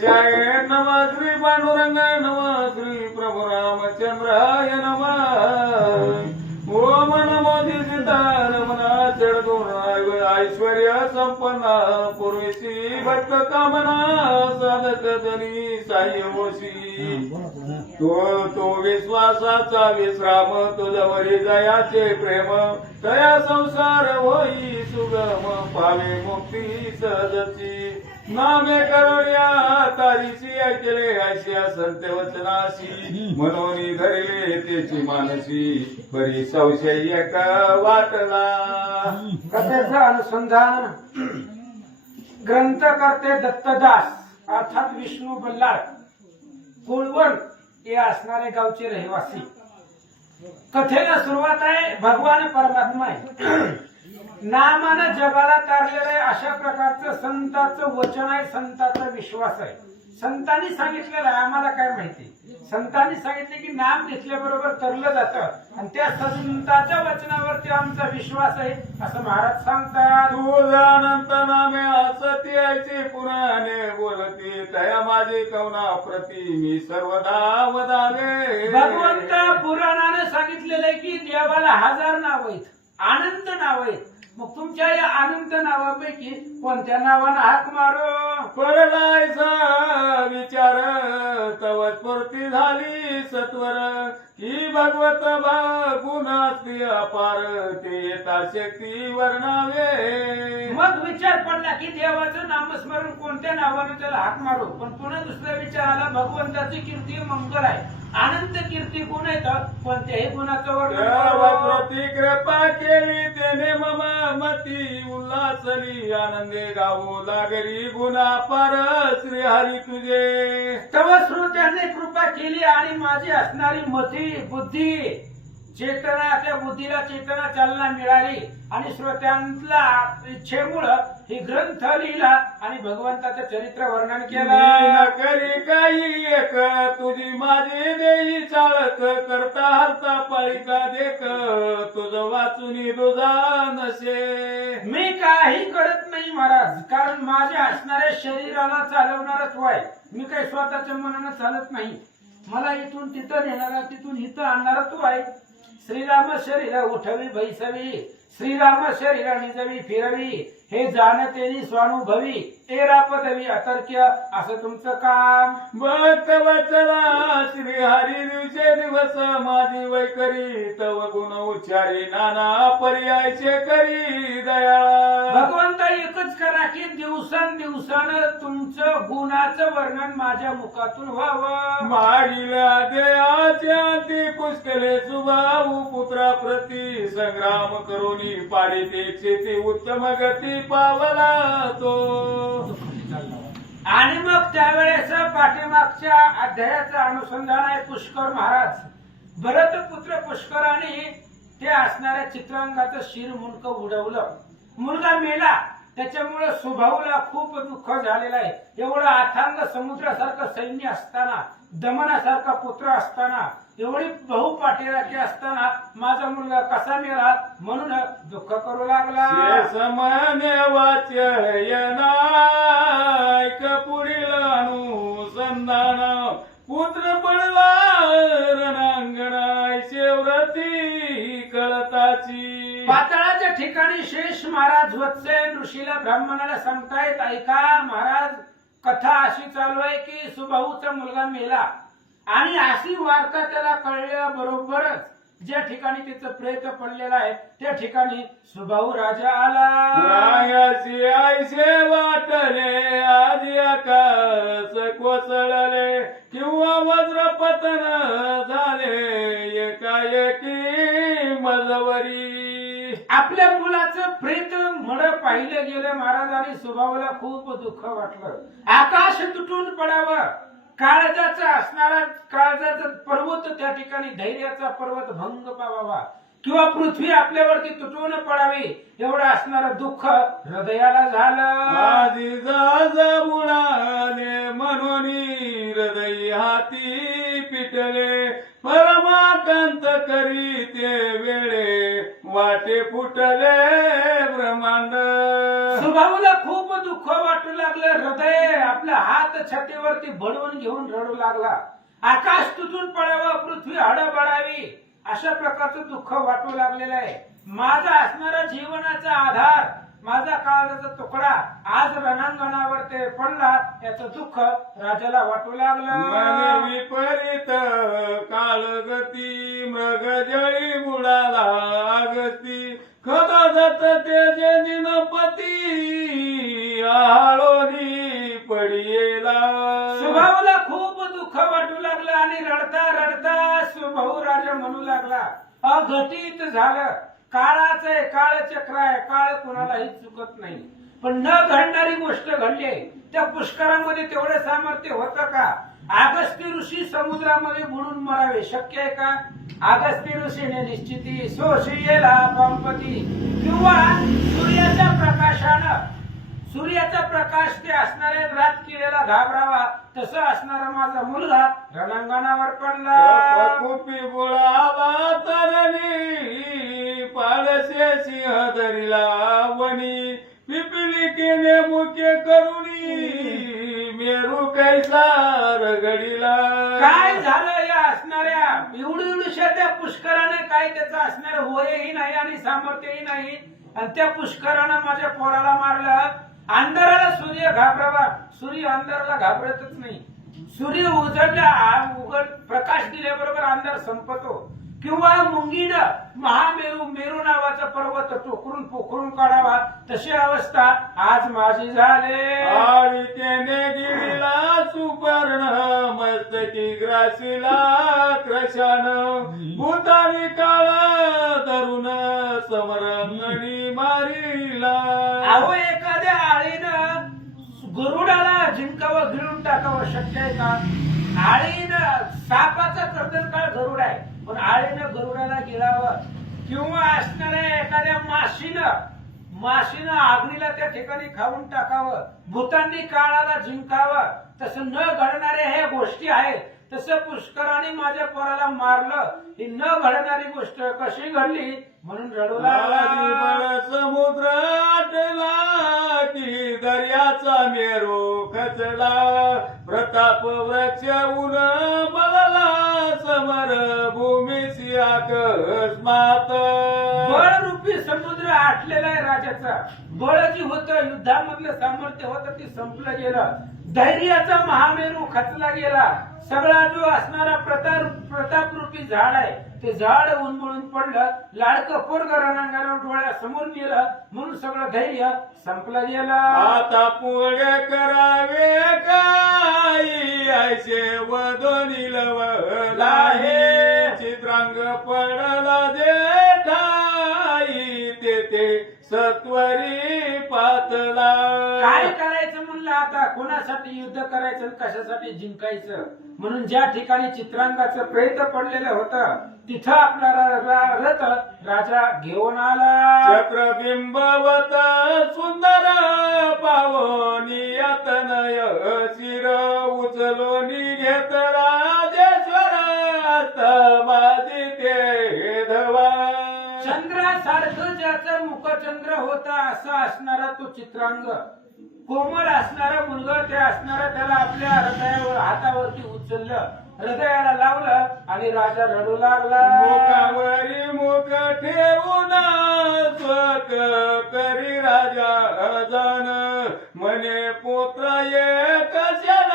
गणेशाय नमः, श्री पांडुरंगाय नमः, श्री प्रभु रामचंद्राय नमः. ओम नमो दिसितारमणा चढदोर ऐश्वर्य संपन्ना पुरुषी भक्त कामना साधक जनी सायवशी. तो विश्वासाचा विश्राम, तुझवरी दयाचे प्रेम, तया संसार होई सुगम, पावे मुक्ती सहजची. नामे करुण्या तारीची ऐकले ऐश्या संत वचनाशी, मनोनी धरले त्याची मानसी, बरी संशय एक वाटला. कथेचं अनुसंधान ग्रंथकर्ते दत्तदास अर्थात विष्णू बल्लाळ कोळवण हे असणारे गावचे रहिवासी. कथेला सुरुवात आहे भगवान परमात्मा आहे. नामानं जगाला तारलेलं आहे अशा प्रकारचं संतांचं वचन आहे, संतांचा विश्वास आहे. संतांनी सांगितलेलं आहे, आम्हाला काय माहिती. संतांनी सांगितले की नाम घेतल्याबरोबर तरलं जातं आणि त्या संतांच्या वचनावरती आमचा विश्वास आहे असं महाराज सांगतात. तुझा अनंत नामे असती ऐची पुराणे बोलती, तया माझी कवना प्रती मी सर्वदा वदावे. भगवंत पुराणाने सांगितलेलं आहे की देवाला 1000 नाव आहेत, अनंत नाव आहेत. मग तुमच्या या अनंत नावापैकी कोणत्या नावानं हाक मारो? पडलायचा विचार तव स्फूर्ती झाली सत्वर, ही भगवत गुणाती अपार, ते येता शक्ती वर्णावे. मग विचार पडला की देवाचं नामस्मरण कोणत्या नावाने त्याला हाक मारू. पण पुन्हा दुसरा विचार आला भगवंताची कीर्ती मंगल आहे, अनंत कीर्ती गुण येतात, कोणत्याही गुणाचं प्रती कृपा केली त्याने मम मती उल्हासली, आनंदे गावो लागरी गुणा पार श्री हरी तुझे. तव श्रोत्याने कृपा केली आणि माझी असणारी मती बुद्धी चेतना, त्या बुद्धीला चेतना चालना मिळाली आणि श्रोत्यांना इच्छेमुळं ही ग्रंथ लिहिला आणि भगवंताचं चरित्र वर्णन केलं. करी काही एक तुझी माझी देई चाळक, करता हरता पाळिका देख, तुझं वाचून तुझा नसे. मी काही करत नाही महाराज, कारण माझ्या असणाऱ्या शरीराला चालवणारा तो आहे. मी काही स्वतःच्या मनानं चालत नाही. मला इथून तिथं नेणारा, तिथून इथं आणणारा तो आहे. श्रीराम शरीर उठवी बैसवी, श्रीराम शरीर निजवी फिरवी, हे जाणतेनी स्वानुभवी, एरा पदवी अतर्क्य असं तुमचं काम. भक्त वचला श्री हरी दिवसे दिवस, माझी वैकरी तव गुण उच्चारी, नाना पर्यायचे करी दया. भगवंत एकच करा की दिवसांदिवसानं तुमचं गुणाचं वर्णन माझ्या मुखातून व्हावं. मागिला देयाच्या ती पुष्कले सुभाऊ, पुत्रा प्रती संग्राम करोनी पाडिते ती उत्तम गती पावला तो. आणि मग त्यावेळेस पाठीमागच्या अध्यायाचं अनुसंधान आहे पुष्कर महाराज. भरत पुत्र पुष्कराने ते असणाऱ्या चित्रांगाचं शिर मुंडकं उडवलं. मुलगा मेला, त्याच्यामुळे सुभाऊला खूप दुःख झालेलं आहे. एवढं अथांग समुद्रासारखं सैन्य असताना, दमनासारखा पुत्र असताना, एवढी बहुपाठीराखी असताना माझा मुलगा कसा मेला म्हणून दुःख करू लागला. समाने वाच्य पुढील अनुसंधान, पुत्र पडला रणांगणाय शेवरती कळताची. पाताळाच्या ठिकाणी शेष महाराज वत्सेन ऋषीला ब्राह्मणाला सांगतायत, ऐका महाराज, कथा अशी चालू आहे की सुबाहूचा मुलगा मेला आणि अशी वार्ता त्याला कळल्याबरोबरच ज्या ठिकाणी त्याचं प्रेत पडलेलं आहे त्या ठिकाणी सुबाहू राजा आला. रायाची आयशे वाटले, आधी आकाश कोसळले, किंवा वज्रपतन झाले एकाएकी मजवरी. आपल्या मुलाचं प्रेत मड पाहिलं गेलं महाराज आणि सुबाहूला खूप दुःख वाटलं. आकाश तुटून पडावं, काळजाचा असणारा काळजाचा पर्वत त्या ठिकाणी धैर्याचा पर्वत भंग पावावा, किंवा पृथ्वी आपल्यावरती तुटून पडावी एवढं असणारं दुःख हृदयाला झालं. आधी जा बुडाले म्हणून हृदय हाती पिटले, परमाकांत करी ते वेळे वाटे फुटले ब्रह्मांड. स्वभावाला खूप दुःख वाटू लागलं. हृदय आपला हात छातीवरती बडवून घेऊन रडू लागला. आकाश तुटून पडावं, पृथ्वी हडबडावी, अशा प्रकारचं दुःख वाटू लागलेलं आहे. माझा असणारा जीवनाचा आधार, माझा काळाचा तुकडा आज रणांगणावर ते पडला, याचं दुःख राजाला वाटू मन लागलं. विपरीत काळगती मृग जळी बुडाला अगती खदत तेजे दिनपती आळोनी पडियेला. स्वभावाला खूप दुःख वाटू लागलं आणि रडता रडता स्वभाव राजा म्हणू लागला, अघटित झालं. काळाचं आहे, काळचक्र आहे, काळ कुणालाही चुकत नाही. पण न घडणारी गोष्ट घडली. त्या पुष्करामध्ये तेवढं सामर्थ्य होतं का? अगस्त्य ऋषी समुद्रामध्ये बुडून मरावे शक्य आहे का? अगस्त्य ऋषीने निश्चिती सोशियेला पंपती, किंवा सूर्याच्या प्रकाशानं, सूर्याचा प्रकाश ते असणाऱ्या रात किड्याला घाबरावा, तसं असणारा माझा मुलगा रणांगणावर पडला. कुपी बुळाला तरणी पाळसे सिंह धरिला वणी पिपिलिकेने मुके करुणी मेरू कैसा रगडीला. काय झालं या असणाऱ्या एवढ्या त्या पुष्कराने, काय त्याचं असणारं वयही नाही आणि सामर्थ्यही नाही, आणि त्या पुष्करानं माझ्या पोराला मारलं. अंधाराला सूर्य घाबरावा, सूर्य अंधाराला घाबरतच नाही. सूर्य उघड प्रकाश दिल्याबरोबर अंधार संपतो. किंवा मुंगीनं महामेरू, मेरू नावाचा पर्वत टोकरून पोखरून काढावा, तशी अवस्था आज माझी झाले. आणि त्याने गिरीला सुपर्ण मस्तकी ग्रासीला कृशान भूतानी काळ धरून समरंगणी मारीला. अहो, एखाद्या आळीनं गरुडाला जिंकावं, गिळून टाकावं शक्य आहे का? आळीनं, सापाचा कर्दन काळ गरुड आहे, पण आळीनं गरुडाला गिळावं. किंवा असणाऱ्या एखाद्या माशीनं आग्नीला त्या ठिकाणी खाऊन टाकावं, भूतांनी काळाला जिंकावं, तसं न घडणाऱ्या ह्या गोष्टी आहेत. तसं पुष्कराने माझ्या पोराला मारलं. ही न घडणारी गोष्ट कशी घडली म्हणून रडू लागला. समुद्र आटला की दर्याचा मेरू खचला प्रताप वृक्ष उन बळला समर भूमीसी अकस्मात. बळरूपी समुद्र आटलेला आहे राजाचा. बळ जी होतं, युद्धामधलं सामर्थ्य होतं, ते संपलं गेलं. धैर्याचा महामेरू खचला गेला. सगळा जो असणारा प्रतापरूपी झाड आहे, ते झाड उन्मळून पडलं. लाडकं पोरग रणांगणावर डोळ्यासमोर गेलं, म्हणून सगळं धैर्य संपलं गेलं. आता पुढे करावे काही ऐसे वदनी लवला हे चित्रांग पडला जेठाई तेथे सत्वरी पातला. काय करायचं म्हणलं आता? कोणासाठी युद्ध करायचं आणि कशासाठी जिंकायचं? म्हणून ज्या ठिकाणी चित्रांगाचं प्रेत पडलेलं होतं, तिथं आपला रथ राजा घेऊन आला. चक्रबिंबवत सुंदर पावनियत नय शिर उचलोनी घेत राजेश्वर माझी ते धवा. चंद्रासारखं ज्याचं मुखचंद्र होता, असा असणारा तो चित्रांग, कोमल असणारा मुलगा, ते असणारा त्याला आपल्या हृदयावर, हातावरती उचललं, हृदयाला लावलं आणि राजा रडू लागला. मुखावरी मुख ठेवून स्वक करी राजा जान म्हणे पुत्र एक क्षण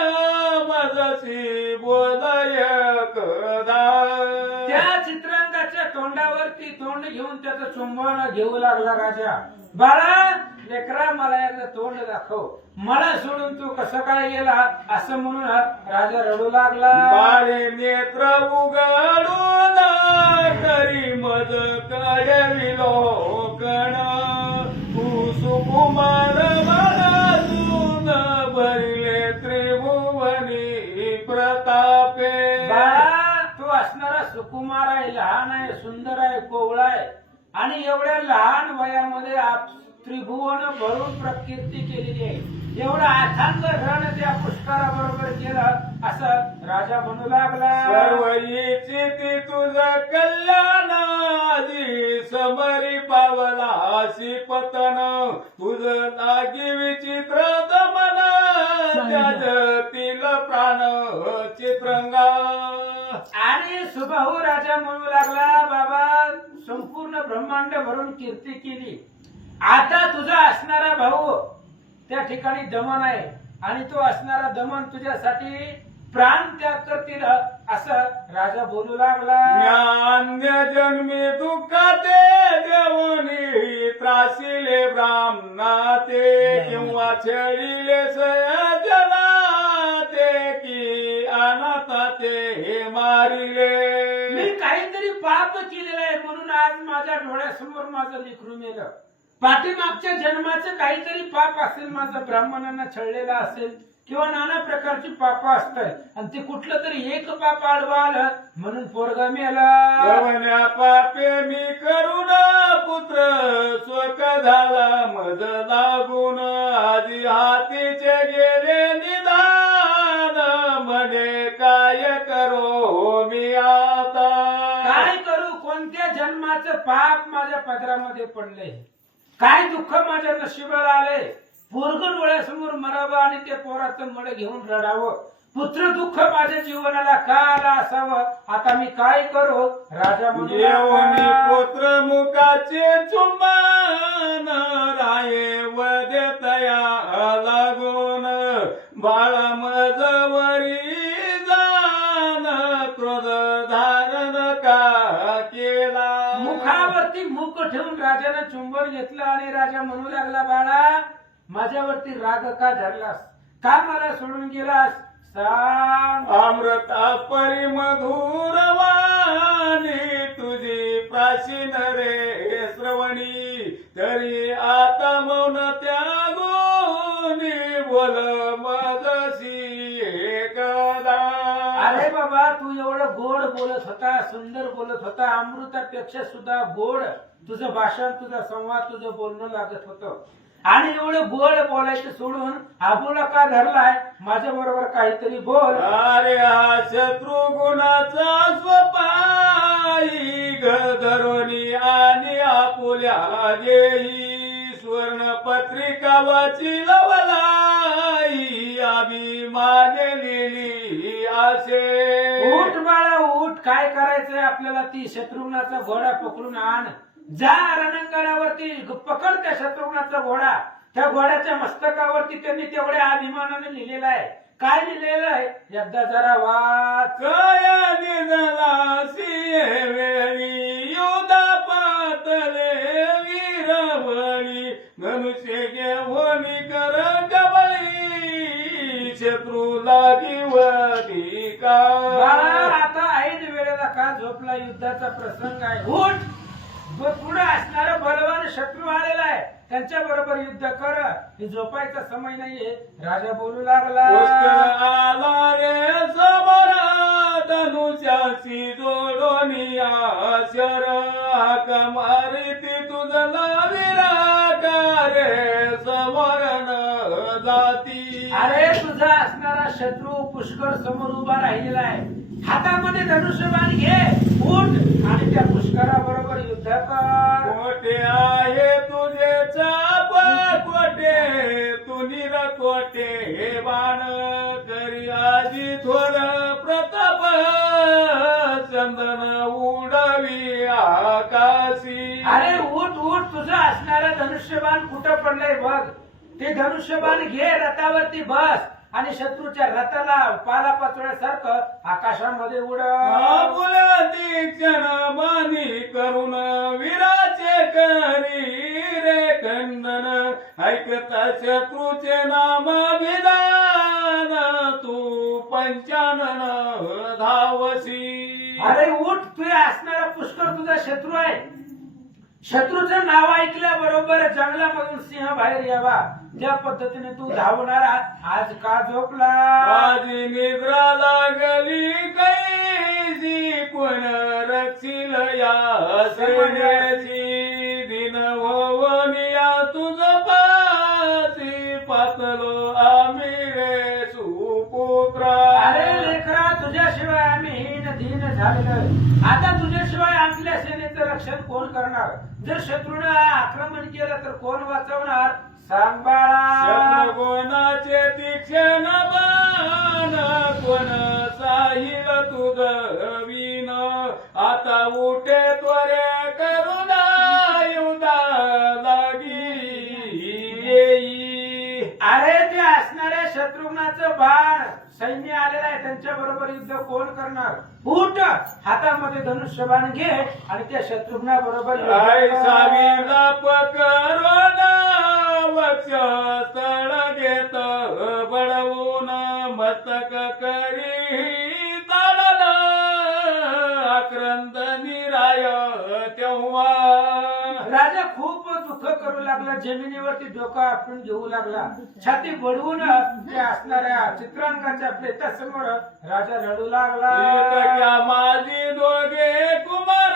मजसी बोलय कदा. त्या चित्रांगाच्या तोंडावरती तोंड घेऊन त्याचं चुंबन घेऊ लागला राजा. बाळा, लेकरा, मला एकदा तोंड दाखव, मला सोडून तू कसं काय गेला, असं म्हणून राजा रडू लागला. बाळे नेत्र उघडून तरी मज कडविलोकण तू सुकुमार बाळातून भरले त्रिभुवनी प्रतापे. बाळा, तू असणारा सुकुमार आहे, लहान आहे, सुंदर आहे, कोवळा आहे, आणि एवढ्या लहान वयामध्ये त्रिभुवन भरून प्रकीर्ती केलेली आहे. एवढा अथांग रण त्या पुष्कराबरोबर केलं, असं राजा म्हणू लागला. सर्व इच्छिती तुझ कल्याण आधी समरी पावला अशी पतन तुझ लागी विचित्र दमन त्यातील प्राण चित्रंगा. आणि सुबाहू राजा म्हणू लागला, बाबा संपूर्ण ब्रह्मांड भरून कीर्ती केली, आता तुझा असणारा भाऊ त्या ठिकाणी दमन आहे आणि तो असणारा दमन तुझ्यासाठी प्राण त्याग करतील असं राजा बोलू लागला. अन्य जन्मी दुःखाते देवनी त्रासिले ब्राह्मणाते किंवा छळिले सजना ते की अनाथाते हे मारिले. मी काहीतरी पाप केलेलं आहे म्हणून आज माझ्या डोळ्यासमोर माझं लेकरू मेलं. पाठीमागच्या जन्माचं काहीतरी पाप असेल, माझं ब्राह्मणांना छळलेलं असेल किंवा नाना प्रकारची पाप असतात आणि ते कुठलं तरी एक पाप आडवं आलं म्हणून पोरगा मेला. गवण्या पापे मी करून पुत्र स्वक झाला मज लागून आधी हातीचे गेले निदान म्हणे काय करो मी आता. काय करू, कोणत्या जन्माचं पाप माझ्या पदरामध्ये पडले, काय दुःख माझ्या नशिबाला आले. पोरग डोळ्यासमोर मरावं आणि ते पोराचं मड घेऊन रडावं. पुत्र दुःख माझ्या जीवनाला का आला असावं, आता मी काय करू. राजा येऊनी पुत्र मुखाचे चुंबन राये वदे तया लागून बाळ मजवरी जान क्रोध धारण का केला. मुखावरती मुख ठेवून राजाने चुंबन घेतलं आणि राजा म्हणू लागला, बाळा माझ्यावरती राग का धरलास, का मला सोडून गेलास, सांग. अमृता परिमधुर वाणी तुझी प्राचीन रे श्रवणी तरी आता मौन त्यागोनी बोल मजसी एकदा. अरे बाबा तू एवढं गोड बोलत होता, सुंदर बोलत होता, अमृतापेक्षा सुद्धा गोड तुझं भाषण, तुझा संवाद, तुझं बोलणं लागत होतं आणि एवढं गोड बोलायचं सोडून आबूला का धरलाय, माझ्या बरोबर काहीतरी बोल. अरे हा शत्रू गुणाचा स्वपाई धरोनी आणि आपुल्या गेई स्वर्ण पत्रिका वाची लवलाई अभिमाने लिहिली आशे. उठ बाळा उठ, काय करायचंय आपल्याला, ती शत्रुघ्नाचा घोडा पकडून आण, जा रणंगणावरती पकड त्या शत्रुघ्नाचा घोडा. त्या घोड्याच्या मस्तकावरती त्यांनी तेवढ्या अभिमानाने लिहिलेलं आहे. काय लिहिलेलं आहे एकदा जरा वाच. काय निघाला सिंहवेळी युधा पातले वीरवळी धनुष्य घेऊन कर गवळी शत्रू लागिवती का. बाळा आता ऐन वेळेला का झोपला, युद्धाचा प्रसंग आहे, उठ. पुढे असणारा बलवान शत्रू आलेला आहे, त्यांच्या बरोबर युद्ध कर, हे झोपायचा समय नाहीये. राजा बोलू लागला, आला रे समोर धनुष्याशी जोडोनिया शर हाक मारिती तुझला विराका रे समोर न जाती. अरे तुझा असणारा शत्रू पुष्कर समोर उभा राहिलेला आहे, हातामध्ये धनुष्यबाण घे, उठ आणि त्या पुष्कराबरोबर युद्ध कर. कोठे आहे तुझे चाप कोठे तू निर कोठे हे बाण करी आजी थोर प्रताप चंदन उडवी आकाशी. अरे उठ उठ, तुझं असणारा धनुष्यबाण कुठं पडलंय बघ, ते धनुष्यबाण घे, रथावरती बस आणि शत्रूच्या रथाला पालापाचोळ्यासारखं आकाशामध्ये उडव. तीक्षण बाणी करून वीराचे करी रे खंडन ऐकता शत्रूचे नाम विधान तू पंचानन धावसी. अरे उठ, तू असणारा पुष्कर तुझा शत्रू आहे, शत्रूचं नाव ऐकल्याबरोबर जंगलामधून सिंह बाहेर यावा त्या पद्धतीने तू धावणारा आज का झोपला. आजी निद्रा लागली कैसी कोण रक्षिल या सैन्याची दिन होवनिया तुझ पासी पातलो आम्ही रे सुपुत्रा. अरे लेकरा तुझ्याशिवाय आम्ही हीन धीन झालेलं, आता तुझ्याशिवाय आपल्या सेनेचं रक्षण कोण करणार. जर शत्रूने आक्रमण केलं तर कोण वाचवणार? सांग बाळा. शत्रुगुणाचे तीक्ष्ण बाण कोण साहिल तुझ विन आता उठे त्वरे करुणा युधा लागी येई. अरे ते असणाऱ्या शत्रुघ्नाचं बाण सैन्य आलेलं आहे, त्यांच्या बरोबर युद्ध कोण करणार? उठ, हातामध्ये धनुष्यबाण घे आणि त्या शत्रुघ्ना बरोबर सावीला पकरून वक्ष स्थळ घेत बळवून मस्तक करी ताडन आक्रंद निराय तेव्हा. राजा खूप दुःख करू लागला, जमिनीवरती डोकं आपटून घेऊ लागला, छाती बडवून ते असणाऱ्या चित्रांकाच्या प्रेतासमोर राजा रडू लागला. इतक्या माझी दोघे कुमार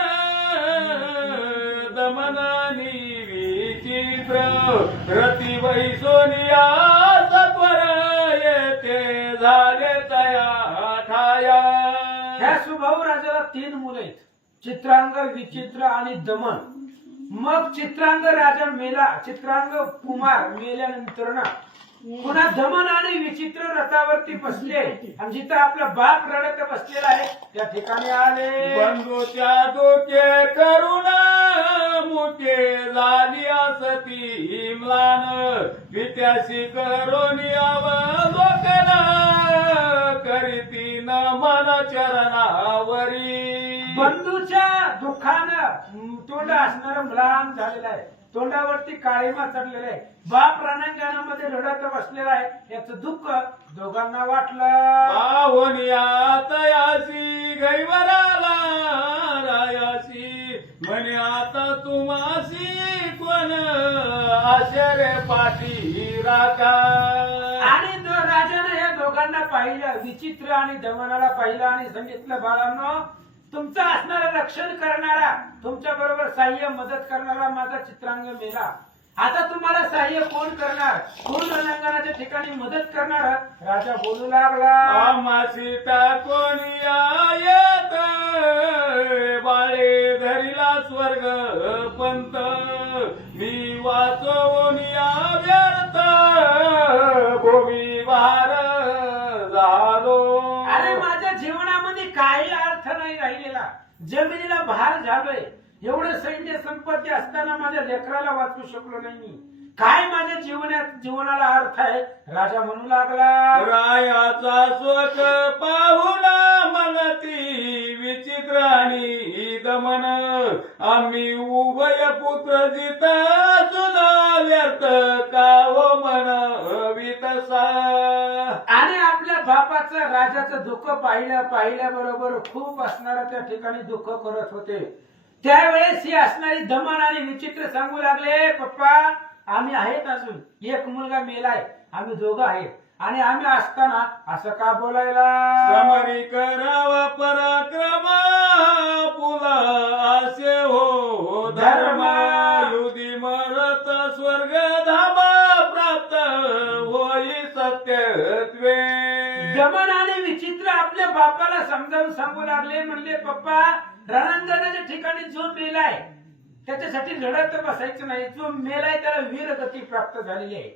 दमनानी विचित्र रती वैसोनिया सत्वर येते झाले तया ठाया. ह्या सुभाऊ राजाला 3 मुलं आहेत, चित्रांग, विचित्र आणि दमन. मग चित्रांग राजा मेला, चित्रांग कुमार मेल्यानंतर ना पुन्हा दमन आणि विचित्र रथावरती बसले आणि जिथं आपला बाप रडत बसलेला आहे त्या ठिकाणी आले. बंधूच्या डोके करुणा मुके झाली असती म्लान वित्याशी करोनी अवलोकन करीती न मन चरणावरी. बंधूच्या दुःखानं तोंड असणारं म्लान झालेलं आहे, तोंडावरती काळीमा चढलेला आहे, बाप रणांगणामध्ये रडत बसलेला आहे. याचं दुःख दोघांना वाटलं. पाहुनिया तयासी गैवराला रायासी म्हणे आता तुम्हासी कोण आश्चर्य पाठी राखा. आणि राजानं या दोघांना पाहिलं, विचित्र आणि दमनाला पाहिलं आणि सांगितलं, बाळांनो, तुमचं असणारं रक्षण करणारा, तुमच्या बरोबर सहाय्य मदत करणारा माझा चित्रांग मेला. आता तुम्हाला सहाय्य कोण करणार? कोण रणांगणाच्या ठिकाणी मदत करणार? राजा बोलू लागला. आम्हासी टाकोणी येत बाळे धरिला स्वर्ग पंत मी वाचवूनिया व्यर्थ भोवी भार झालो. अरे माझ्या जीवनामध्ये काही अर्थ नाही राहिलेला, जमिनीला भार झालोय. एवढं सैन्य संपत्ती असताना माझ्या लेकराला वाचवू शकलो नाही मी. काय माझ्या जीवनाला अर्थ आहे? राजा म्हणू लागला. रायाचा शोक पाहुणा मनती विचित्र आणि दमन आम्ही उभय पुत्र जिता सुद्धा व्यर्थ काव मन वितसा. आणि आपल्या बापाचं राजाचं दुःख पाहिल्याबरोबर खूप असणारा त्या ठिकाणी दुःख करत होते. त्यावेळेस ही असणारी दमन आणि विचित्र सांगू लागले, पप्पा आम्ही आहेत, अजून एक मुलगा मेलाय, आम्ही दोघं आहेत आणि आम्ही असताना असं का बोलायला? समरी करावा पराक्रम पुला असे हो धर्म युधी मरत स्वर्ग धाम प्राप्त होई सत्यत्वे. दमन आणि विचित्र आपल्या बापाला समजावून सांगू लागले, म्हणले, पप्पा रणांगणाच्या ठिकाणी जो मेलाय त्याच्यासाठी लढत बसायचं नाही, जो मेलाय त्याला वीरगती प्राप्त झालेली आहे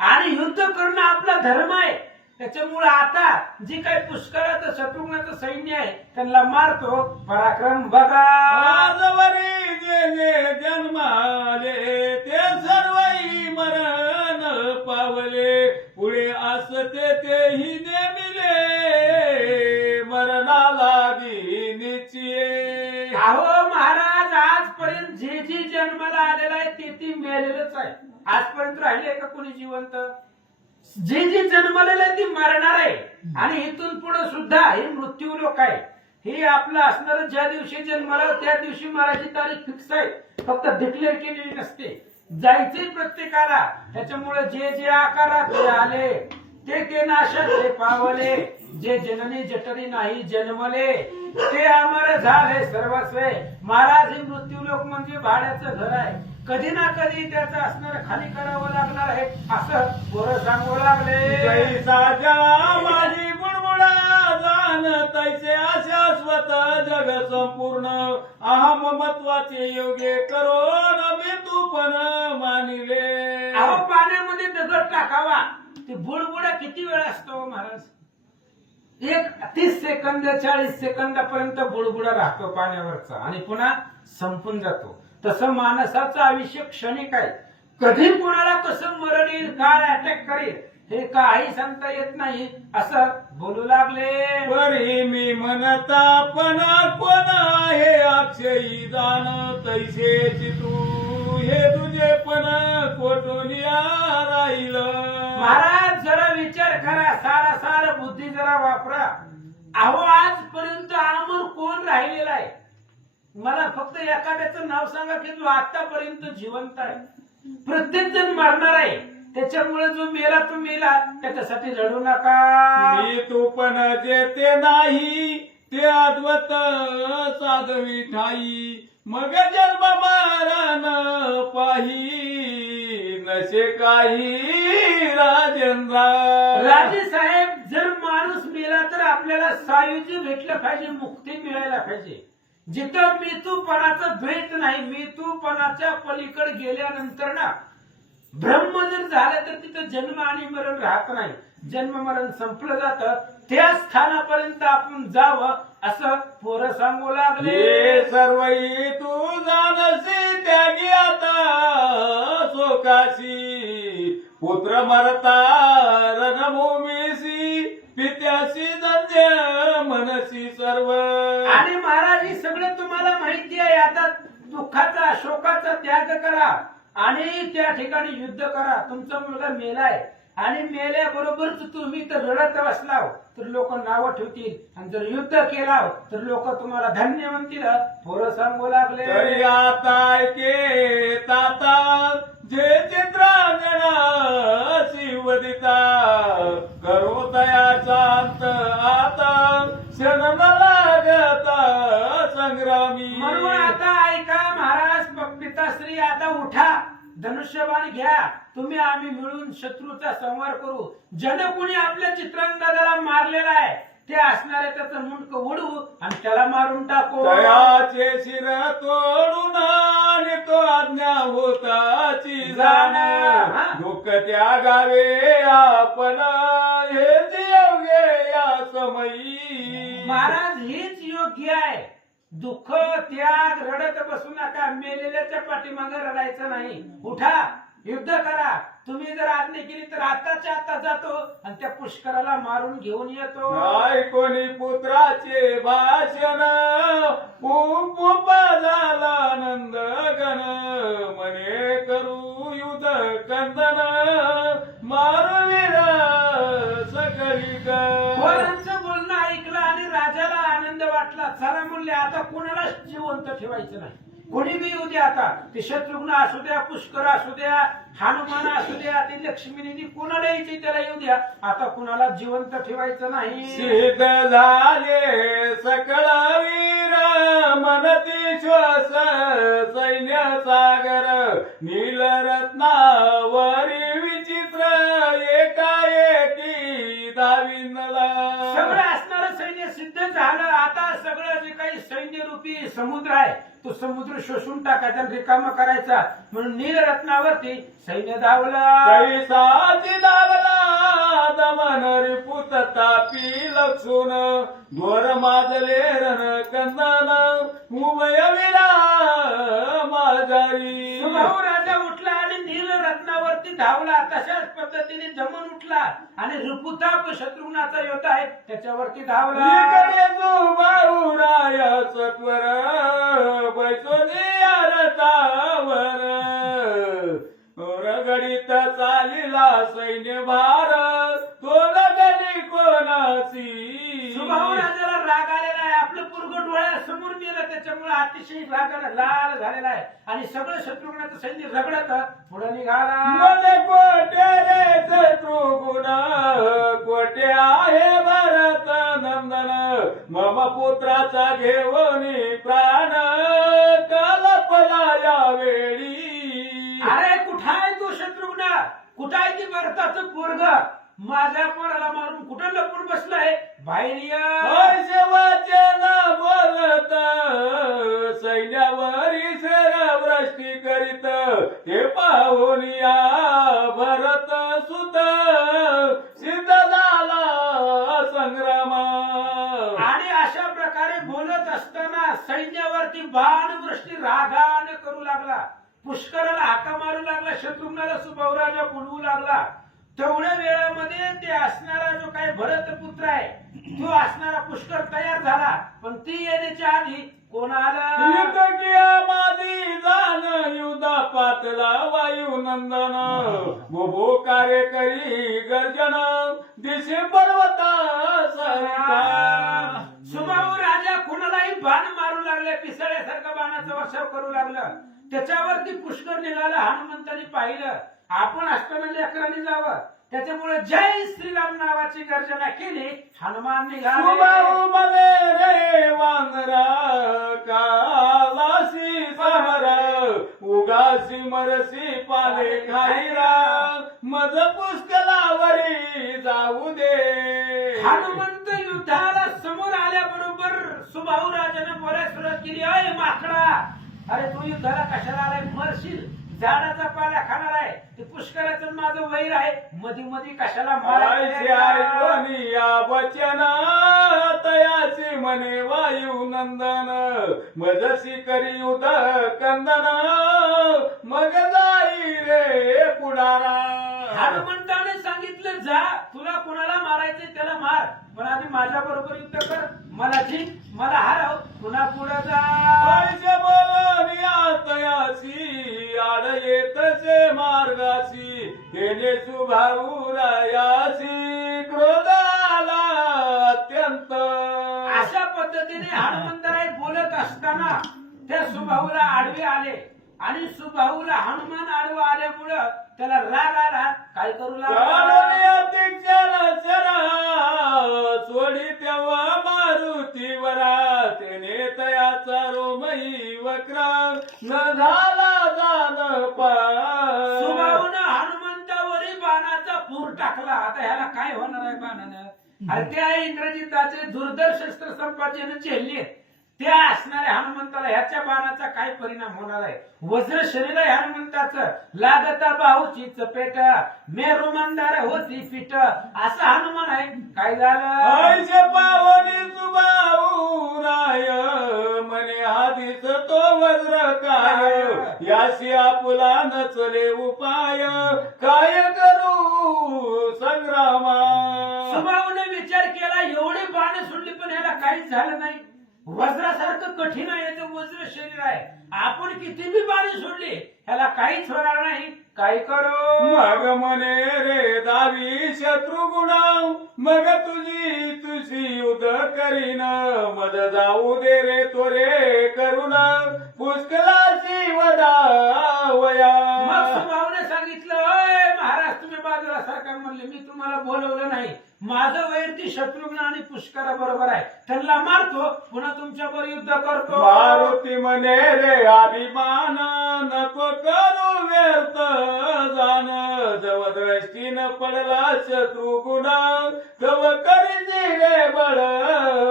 आणि युद्ध करणं आपला धर्म आहे. त्याच्यामुळे आता जे काही पुष्कळाचं शत्रुघ्नाचं सैन्य आहे त्यांना मारतो. पराक्रम बघा. आजवरी जे जन्माले ते सर्वही मरण पावले पुढे असते तेही नेमिले मरणाला निश्चये. अहो महाराज, आजपर्यंत जे जन्माला आलेला आहे ते मेलेलंच आहे. आजपर्यंत राहिले का कोणी जिवंत? जे जन्मलेलं आहे ती मरणार आहे आणि इथून पुढे सुद्धा हे मृत्यू लोक आहे. हे आपलं असणार ज्या दिवशी जन्माला त्या दिवशी मराठी तारीख फिक्स आहे, फक्त डिक्लेअर केलेली नसते. जायचे प्रत्येकाला. त्याच्यामुळे जे आकारात आले ते नाशात पावले, जे जननी जठरी नाही जन्मले ते अमर झाले सर्वस्वे. महाराज, हे मृत्यू लोक म्हणजे भाड्याचं घर आहे, कधी ना कधी त्याचं असणार खाली करावं लागणार आहे असं पोरं सांगू लागले. जैसा माझी बुडबुडा जाण तैसे अशाश्वत जग संपूर्ण अहम महत्वाचे योगे करोन मी तू पण मानिले. अहो पाण्यामध्ये दगड टाकावा ते बुडबुडा किती वेळ असतो महाराज? 30 सेकंद 40 सेकंदापर्यंत बुडबुडा राहतो पाण्यावरचा आणि पुन्हा संपून जातो. तसं माणसाचं आयुष्य क्षणिक आहे. कधी कुणाला कसं मरण येईल, काय अटॅक करेल हे काही सांगता येत नाही असं बोलू लागले. परी मी म्हणता पण कोण आहे अक्षयी जाण तैसे तू हे तुझे पण कोटून राहील. महाराज जरा विचार करा, सारा बुद्धी जरा वापरा. अहो आजपर्यंत अमर कोण राहिलेला आहे? मला फक्त एखाद्याचं नाव सांगा की जो आतापर्यंत जिवंत आहे. प्रत्येक जण मरणार आहे, त्याच्यामुळे जो मेला तो मेला, त्याच्यासाठी रडू नका. मी तू पण जे ते नाही ते अद्वत साधवी ठाई मग जन्म मारण पाही नसे काही राजेंद्र. राजे साहेब, जर माणूस मेला तर आपल्याला सायुज्य भेटलं पाहिजे, मुक्ती मिळायला पाहिजे. जिथं मेतूपणाचा द्वैत नाही, मेतूपणाच्या पलीकडे गेल्यानंतर ना ब्रह्म जर झालं तर तिथं जन्म आणि मरण राहत नाही. जन्म मरण संपलं जातं, त्या स्थानापर्यंत आपण जावं असं पोरं सांगू लागले. हे सर्वही तू जानसी त्यागी आता शोकाशी पुत्र मरता रणभूमीसी पित्याशी धन्य मनसी सर्व. आणि महाराज हे सगळं तुम्हाला माहिती आहे. आता दुःखाचा शोकाचा त्याग करा आणि त्या ठिकाणी युद्ध करा. तुमचा मुलगा मेलाय आणि मेल्याबरोबरच तुम्ही तर रडत बसलाव तर लोक नावं ठेवतील, आणि जर युद्ध केला तर लोक तुम्हाला धन्य म्हणतील. पोरं सांगू लागले. तरी आता ऐके ताता जे चित्रांगणा शिवदिता करो दयाचा अंत आता क्षण न लागता संग्रामी. म्हणून आता ऐका महाराज पिताश्री, आता उठा, धनुष्यबाण घ्या. तुम्ही आम्ही मिळून शत्रूचा संहार करू. जन कोणी आपल्या चित्रांगदाला मारलेला आहे ते असणारे त्याचं मुंडक उडवू आणि त्याला मारून टाकू. दयाचे शिर तोडून आणि तो आज्ञा होताची जाण दुःख त्यागावे आपण हेच योग्य या समयी. महाराज हेच योग्य आहे. दुःख त्याग रडत बसू नका. मेलेल्याच्या पाठीमागे रडायचं नाही. उठा, युद्ध करा. तुम्ही जर आज्ञा केली तर आताच्या आता जातो आणि त्या पुष्कराला मारून घेऊन येतो. काय कोणी पुत्राचे भाषण खूप झाला आनंद गण मने करू युद्ध कंदन मारुवीर सकळी ग. पोरांचं बोलणं ऐकलं आणि राजाला आनंद वाटला. चला म्हणले आता कोणालाच जिवंत ठेवायचं नाही. कोणी बी येऊ द्या. आता ते शत्रुघ्न असू द्या, पुष्कर असू द्या, हनुमान असू द्या, ते लक्ष्मीनी कोणाला यायचे त्याला येऊ द्या. आता कुणाला जिवंत ठेवायचं नाही. सिद्ध झाले सकळ वीर मनती श्वास सैन्य सागर नील रत्नावरी विचित्र एकाएकी दाविनला. सगळं असणारं सैन्य सिद्ध झालं. आता सगळं जे काही सैन्य रूपी समुद्र आहे तो समुद्र शोषून टाकायचा, रिकामा करायचा. म्हणून नीलरत्नावरती सैन्य धावला. कैसाची धावला दमन रिपुत तापी लक्षून द्वार माजले रण कंदन उभयविला माझारी. सुभाऊ राजा उठला आणि नीलरत्नावरती धावला. तशाच पद्धतीने दमन उठला आणि रिपुताप शत्रुघ्नाचा योद्धा आहे त्याच्यावरती धावला. इकडे सुबाहुराय सत्वर बैसोनी रथावर रगडीत चालिला सैन्य भार तो लगडी कोणासी. सुभाऊ राजाला राग आलेला आहे. आपलं पुरग डोळ्यासमोर गेलं, त्याच्यामुळे अतिशय रागाला लाल झालेला आहे आणि सगळं शत्रुघ्नाचं सैन्य रगडत पुढे निघाला. मने कोटे रे शत्रुघ्न कोटे आहे भरत नंदन मम पुत्राचा घेऊन प्राण कल्पला या वेळी. अरे कुठाय तू शत्रुघ्न? कुठाय ती भरताचं पोरग? माझ्या पोराला मारून कुठं लपून बसलाय? बाहेर ये. वचन बोलत मामा. आणि अशा प्रकारे बोलत असताना सैन्यावरती बाणवृष्टी रागाने करू लागला. पुष्कराला हाका मारू लागला. शत्रुघ्नाला सुबाहुराजा बोलवू लागला. तेवढ्या वेळामध्ये ते असणारा जो काही भरत पुत्र आहे तो असणारा पुष्कर तयार झाला. पण ती येण्याच्या आधी कोण आला? युद्ध किया मादी जान युद्धा पातला वायू नंदन. भोभो कार्य करी गर्जन दिशे पर्वता सारिका. सुबाहू राजा कुणालाही बाण मारू लागले. पिसाळ्यासारखं बाणाचा वर्षाव करू लागलं. त्याच्यावरती पुष्कर निघाला. हनुमंतांनी पाहिलं आपण असताना लेकरांनी जावं. त्याच्यामुळे जय श्रीराम नावाची गर्जना केली. हनुमान निघाले. सुबाहू मने रे वानरा कालासी समरा उगासी मरसी पाले खाईरा मज पुष्कलावरी जाऊ दे. हनुमंत युद्धाला समोर आल्याबरोबर सुबाहू राजाने बोलायला सुरुवात केली. अय माकडा, अरे तू युद्धाला कशाला आलाय? मरशील. झाडाचा पाला खाणार आहे. ते पुष्कराचं माझं वैर आहे. मधी मधी कशाला ऐसे ऐकूनी या वचन तयाचे म्हणे वायू नंदन मजसी करी उद कंदन मग जाई रे पुढारा. हनुमंताने सांगितलं जा, तुला कोणाला मारायचे त्याला मार, पण आधी माझ्या बरोबर युद्ध कर. मला जिंक, मला हरव, पुन्हा पुढे जा. ऐसे बोलून या तयासी आड येतसे मार्गासी येणे सुभाऊ रायासी क्रोध आला अत्यंत. अशा पद्धतीने हनुमंतराय बोलत असताना त्या सुबाहूला आडवे आले. आणि सुबाहूला हनुमान आडवा आल्यामुळं त्याला राग आला. काय करू लागला? सोडी तेव्हा मारुती वरा तेने तयाचा रोमई वक्रा न झाला जान सुबाहूनं हनुमंतावरी बाणाचा पूर टाकला. आता ह्याला काय होणार आहे बाणानं? अरे त्या इंग्रजीताचे दुर्धर शस्त्र संपादन झेलले त्या असणाऱ्या हनुमंताला ह्याच्या बाणाचा काय परिणाम होणार आहे? वज्र शरीर आहे हनुमंताचं. लागता बाहूची चपेट मेरू मंदार होती पीठ. असं हनुमान आहे. काय झालं? ऐसे पावनी सुबाहू राय म्हणे आधीच तो वज्र काय याशी आपुला नचले उपाय काय करू संग्रामा. सुबाहूने विचार केला एवढे बाण सोडली पण ह्याला काहीच झालं नाही. वज्रासारखं कठीण आहे याचं वज्र शरीर आहे. आपण किती बी बाणी सोडली ह्याला काहीच होणार नाही. काय करू? मग म्हणे रे दावी शत्रुगुण मग तुझी युद्ध करीन मद जाऊ दे रे तोरे करून पुष्कलाची वया. मग सुबाहूने सांगितलं अय महाराज तुम्ही बाजूला सरकार म्हणले मी तुम्हाला बोलवलं नाही. माझं वैर ती शत्रुघ्न आणि पुष्करा बरोबर आहे. त्यांना मारतो पुन्हा तुमच्या बरोबर युद्ध करतो. मारुती म्हणे रे अभिमान नको करू व्यर्थ जाण जव दृष्टीन पडला शत्रुगुण तव करीची रे बळ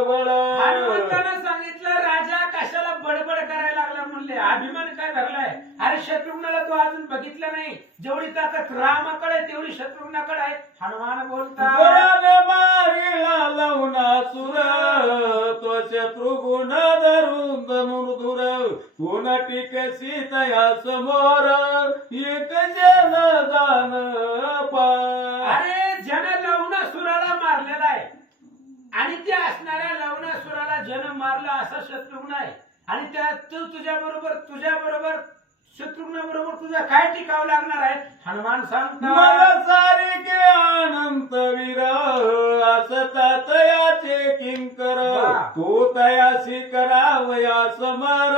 बळ. हनुमंतानं सांगितलं राजा कशाला बडबड करायला लागला म्हणले. अभिमान काय धरलाय? अरे शत्रुघ्नाला तू अजून बघितलं नाही. जेवढी ताकद रामाकडे तेवढी शत्रुघ्नाकडे आहे. हनुमान बोलतात मारिला लवना सुर तो शत्रुगुण धरून धनुर्धुर गुण टिकसी तया समोर एक जन जान पा. अरे जन लवणासुराला मारलेला आहे आणि त्या असणाऱ्या लवणासुराला जन मारला असा शत्रुघ्न आहे. आणि त्या तू तुझ्या बरोबर शत्रुघ्नाबरोबर तुझा काय टिकाव लागणार आहे? हनुमान सांगतो मला सारे के अनंत वीर असता तयाचे किंकर तू तयासी करावया समर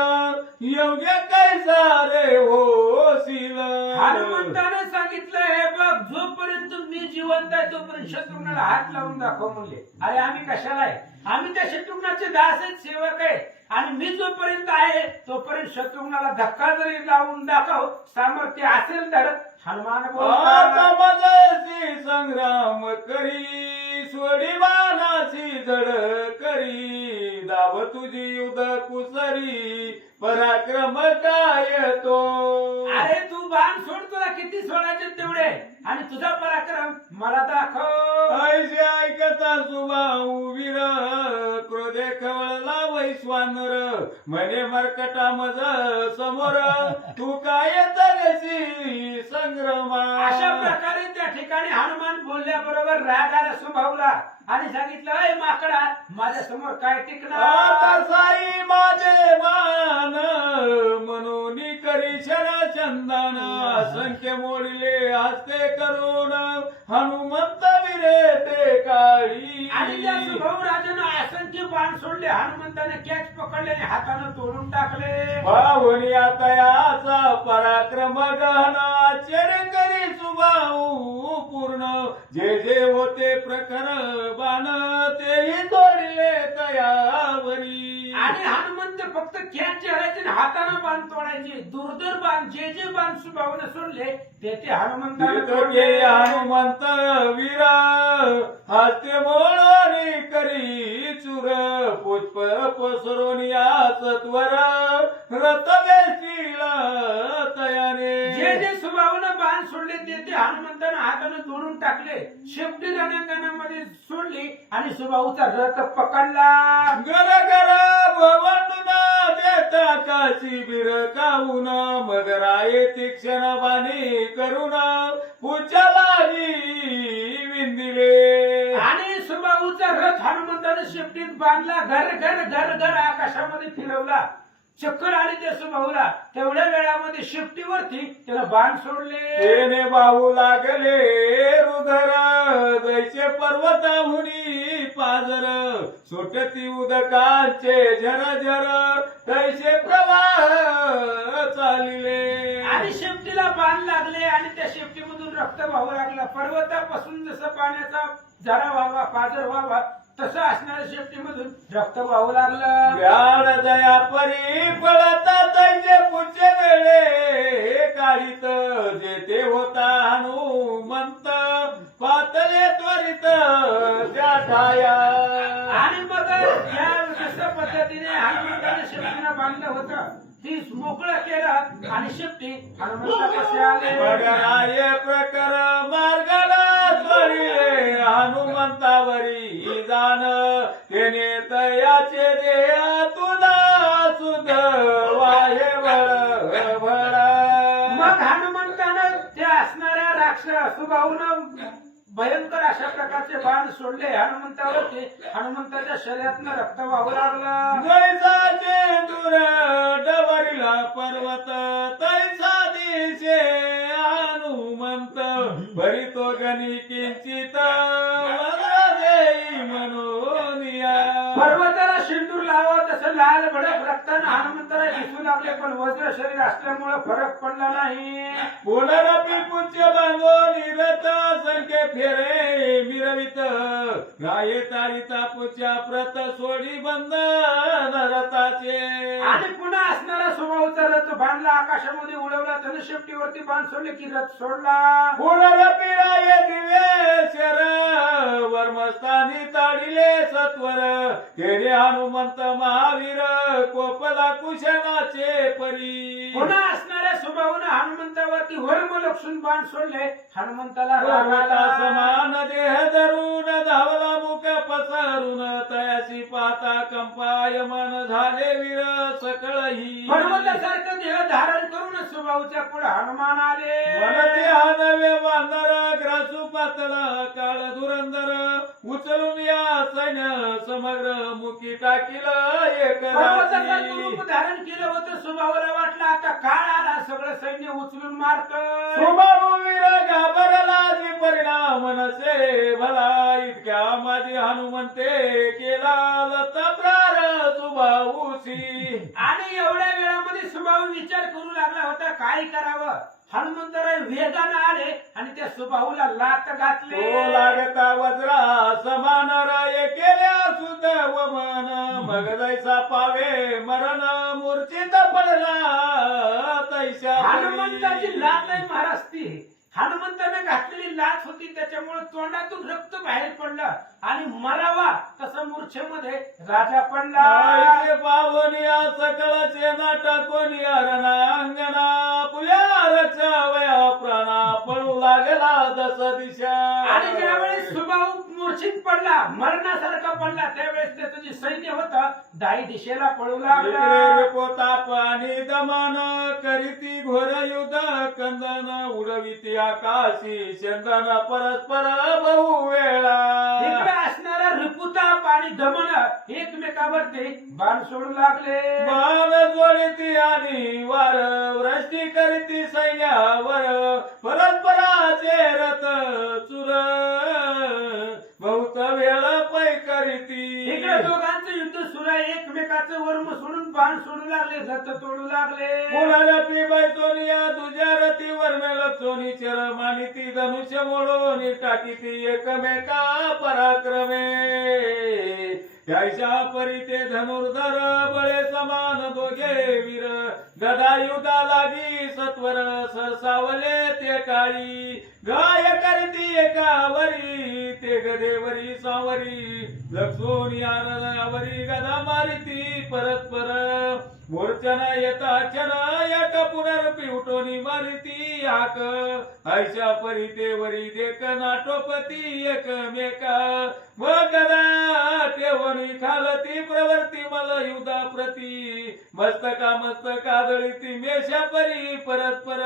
योग्य कैसा रे होशील. हनुमंतानं सांगितलं हे बघ जोपर्यंत मी जिवंत आहे तोपर्यंत शत्रुघ्नाला हात लावून दाखव म्हणले. अरे आम्ही कशाला आहे? आम्ही त्या शत्रुघ्नाचे दास आहेत, सेवक आहे. आणि मी जोपर्यंत आहे तोपर्यंत शत्रुघ्नाला धक्का जरी लावून दाखव सामर्थ्य असेल तर. हनुमान बोलतात संग्राम करी सोडी बाणाची जड करी दाव तुझी युद्ध कुसरी पराक्रम काय तो. अरे तू बाण सोड, तुला किती सोडायचे तेवढे, आणि तुझा पराक्रम मला दाखव. ऐसे ऐकता सुबाहू वीर क्रोधे खवळला वैश्वानर म्हणे मरकटा मज समोर तू काय तगशी संग्रमा. अशा प्रकारे त्या ठिकाणी हनुमान बोलल्याबरोबर राग आला सुभाऊला आणि सांगितलं, अय माकडा, माझ्या समोर काय टिकणार. आता साई माझे मान म्हणून करी शरा चंदन असंख्य मोडिले हस्ते करून हनुमंत विरे ते काळी. आणि त्या सुभाऊ राजानं असंख्य बाण सोडले, हनुमंताने कॅच पकडले आणि हातानं तोडून टाकले. पाहुनी आता याचा पराक्रम गहन आश्चर्य करी सुभाऊ पूर्ण जे जे होते प्रखर बाण तेही तोडले तयावरी. आणि हनुमंत फक्त कॅच चढायचे आणि हातानं बाण तोडायचे. दूर बाण जे जे बाण सुभाऊने सोडले ते हनुमंताने तोडले. हनुमंत वीर हाते मोळणी करी चुर पुष्प पसरून या सत्वर रथ देशील तयाने. जे सुभाऊने बाण सोडले ते हनुमंताने हाताने तोडून टाकले. शेपटी रणांगणामध्ये सोडली आणि सुभाऊचा रथ पकडला. गर गर भवंडुना देता काशी बिर काऊन मग राये तीक्षण बाणी करून पुच्छलाजी विंदिले. आणि सुभाऊचा रथ हनुमंताने शेपटीत बांधला. घर घर घर घर आकाशामध्ये फिरवला. चक्कर आली त्या सुभाऊला. तेवढ्या वेळामध्ये शेपटीवरती त्याला बाण सोडले. तेने बाहू लागले रुधर जैसे पर्वताहुनी पाजर सुटती उदकांचे झर झर तैसे प्रवाह चालिले. आणि शेपटीला बाण लागले आणि त्या शेपटीमधून रक्त वाहू लागला. पर्वतापासून जसं पाण्याचा झरा व्हावा, पाजर व्हावा, तसं असणाऱ्या शेपटीमधून रक्त वाहू लागलं. व्याड दया परी पळता तैसे पुढचे वेळे काढीत जेथे होता हनुमंत पातले त्वरित त्या ठाया. आणि मग या जसं पद्धतीने हनुमंताने शेपटीला बांधलं होतं ती मोकळं केलं आणि शेपटी हनुमंतापाशी आले. बडराये प्रकर मार्गाला चढिले हनुमंतावरी जाण तेने तयाचे देहा तुला सुध वाहे भळ. मग हनुमंतानं त्या असणाऱ्या राक्षस सुभाऊनं भयंकर अशा प्रकारचे बाण सोडले हनुमंतावरती. हनुमंताच्या शरीरातनं रक्त वाहू लागलं. जैसा चेंदूर डवरिला पर्वत तैसा दिसे हनुमंत भरी तो गणी किंचित देई म्हणून या. पर्वताला शेंदूर लावा तसं लाल भडक रक्तानं हनुमंताला दिसू लागले, पण वज्र शरीर असल्यामुळे फरक पडला नाही. पुनरपी पुच्छ बांधून निरत संख्ये फेरे मिरवित गाये तारिता पुच्या प्रत सोडी बंद रथाचे. आणि पुन्हा असणारा स्वभावचा रथ बांधला, आकाशामध्ये उडवला. त्याने शेपटीवरती बाण सोडले की रथ सोडला. पुनरपी राये दिवे शर वर्मस्थानी ताडिले सत्वर तेरे हनुमंत महावीर कोपला कुशनाचे परी. पुन्हा असणाऱ्या स्वभावानं हनुमंतावरती वर्म लक्षून बाण सोडले. हनुमंताला राग पर्वता आला. समान देह धरून धावला मुख पसरून तयाशी पाहता कंपायमान झाले वीर सकळही. पर्वतासारखं देह धारण करून स्वभावच्या पुढे हनुमान आले. वनते हा नवे बांधर ग्रासू पातळा काळ धुरंदर उचलून या सैन्य समग्र मुखी टाकील एक पर्वतासारखं राशी. रूप धारण केलं होतं. स्वभावाला वाटलं आता काळ आला, सगळं सैन्य उचलून मारत. सुबाहूवीर घाबरला जी परिणाम नसे भला इतक्या माझी हनुमंते केला लता प्रार सुबाहूसी. आणि एवढ्या वेळामध्ये स्वभाव विचार करू लागला होता काय करावं. हनुमंतराय वेगानं आले आणि त्या सुबाहूला लात घातले. तो लागता वज्रा समान राय केल्या सुद वमन मग जैसा पावे मरण मूर्छित पडला तैशा हनुमंताची लात आहे महाराज ती. हनुमंताने घातलेली लाच होती त्याच्यामुळे तोंडातून रक्त बाहेर पडलं आणि मरावा तसं मूर्छेमध्ये राजा पडला. आईचे पावनिया सकळ सेना टाकोनी अरणा अंगणा पुल्या रक्षा वया प्राणा पळू लागला दस दिशा. आणि ज्यावेळेस सुभाऊ मूर्छित पडला मरणासारखा पडला त्यावेळेस त्याचं जे सैन्य होतं दाई दिशेला पळू लागला. पोताप आणि दमन करीती घोर युद्ध कंदन उडविती आकाशी चंदन परस्पर बहु वेळा. इकडे असणारा रिपुताप आणि दमन एकमेकावरती बाण सोडू लागले. बाण जोडती आणि वार वृष्टी करीती सैन्यावर परस्पराचे रथ चुर बहुत वेळ पै करीती. इकडे दोघांचं युद्ध सुरू आहे. एकमेकाचं वर्म सोडून बाण सोडू लागले रथ तोडू लागले. मुलाला पिबाई सोनिया तुझ्या रती वर्मेल सोनी चर मानिती धनुष्य मोडून टाकीती एकमेका पराक्रमे. त्याच्या परी ते धनुर्धर बळे समान दोघे वीर गदा युधा लागी सत्वर सरसावले ते काळी गाय करती एकावरी ते गदेवरी सावरी लक्ष्मणी आनंदावरी गदा मारिती परस्पर मोर्चन येता क्षण एक पुनरपी उठोनी मारिती हाक ऐशा परी ते वरी देख नाटोपती एकमेका मग गदा ठेवणी खालती प्रवर्ती मला युधा प्रती मस्तका मस्तका दळीती मेषा परी परस्पर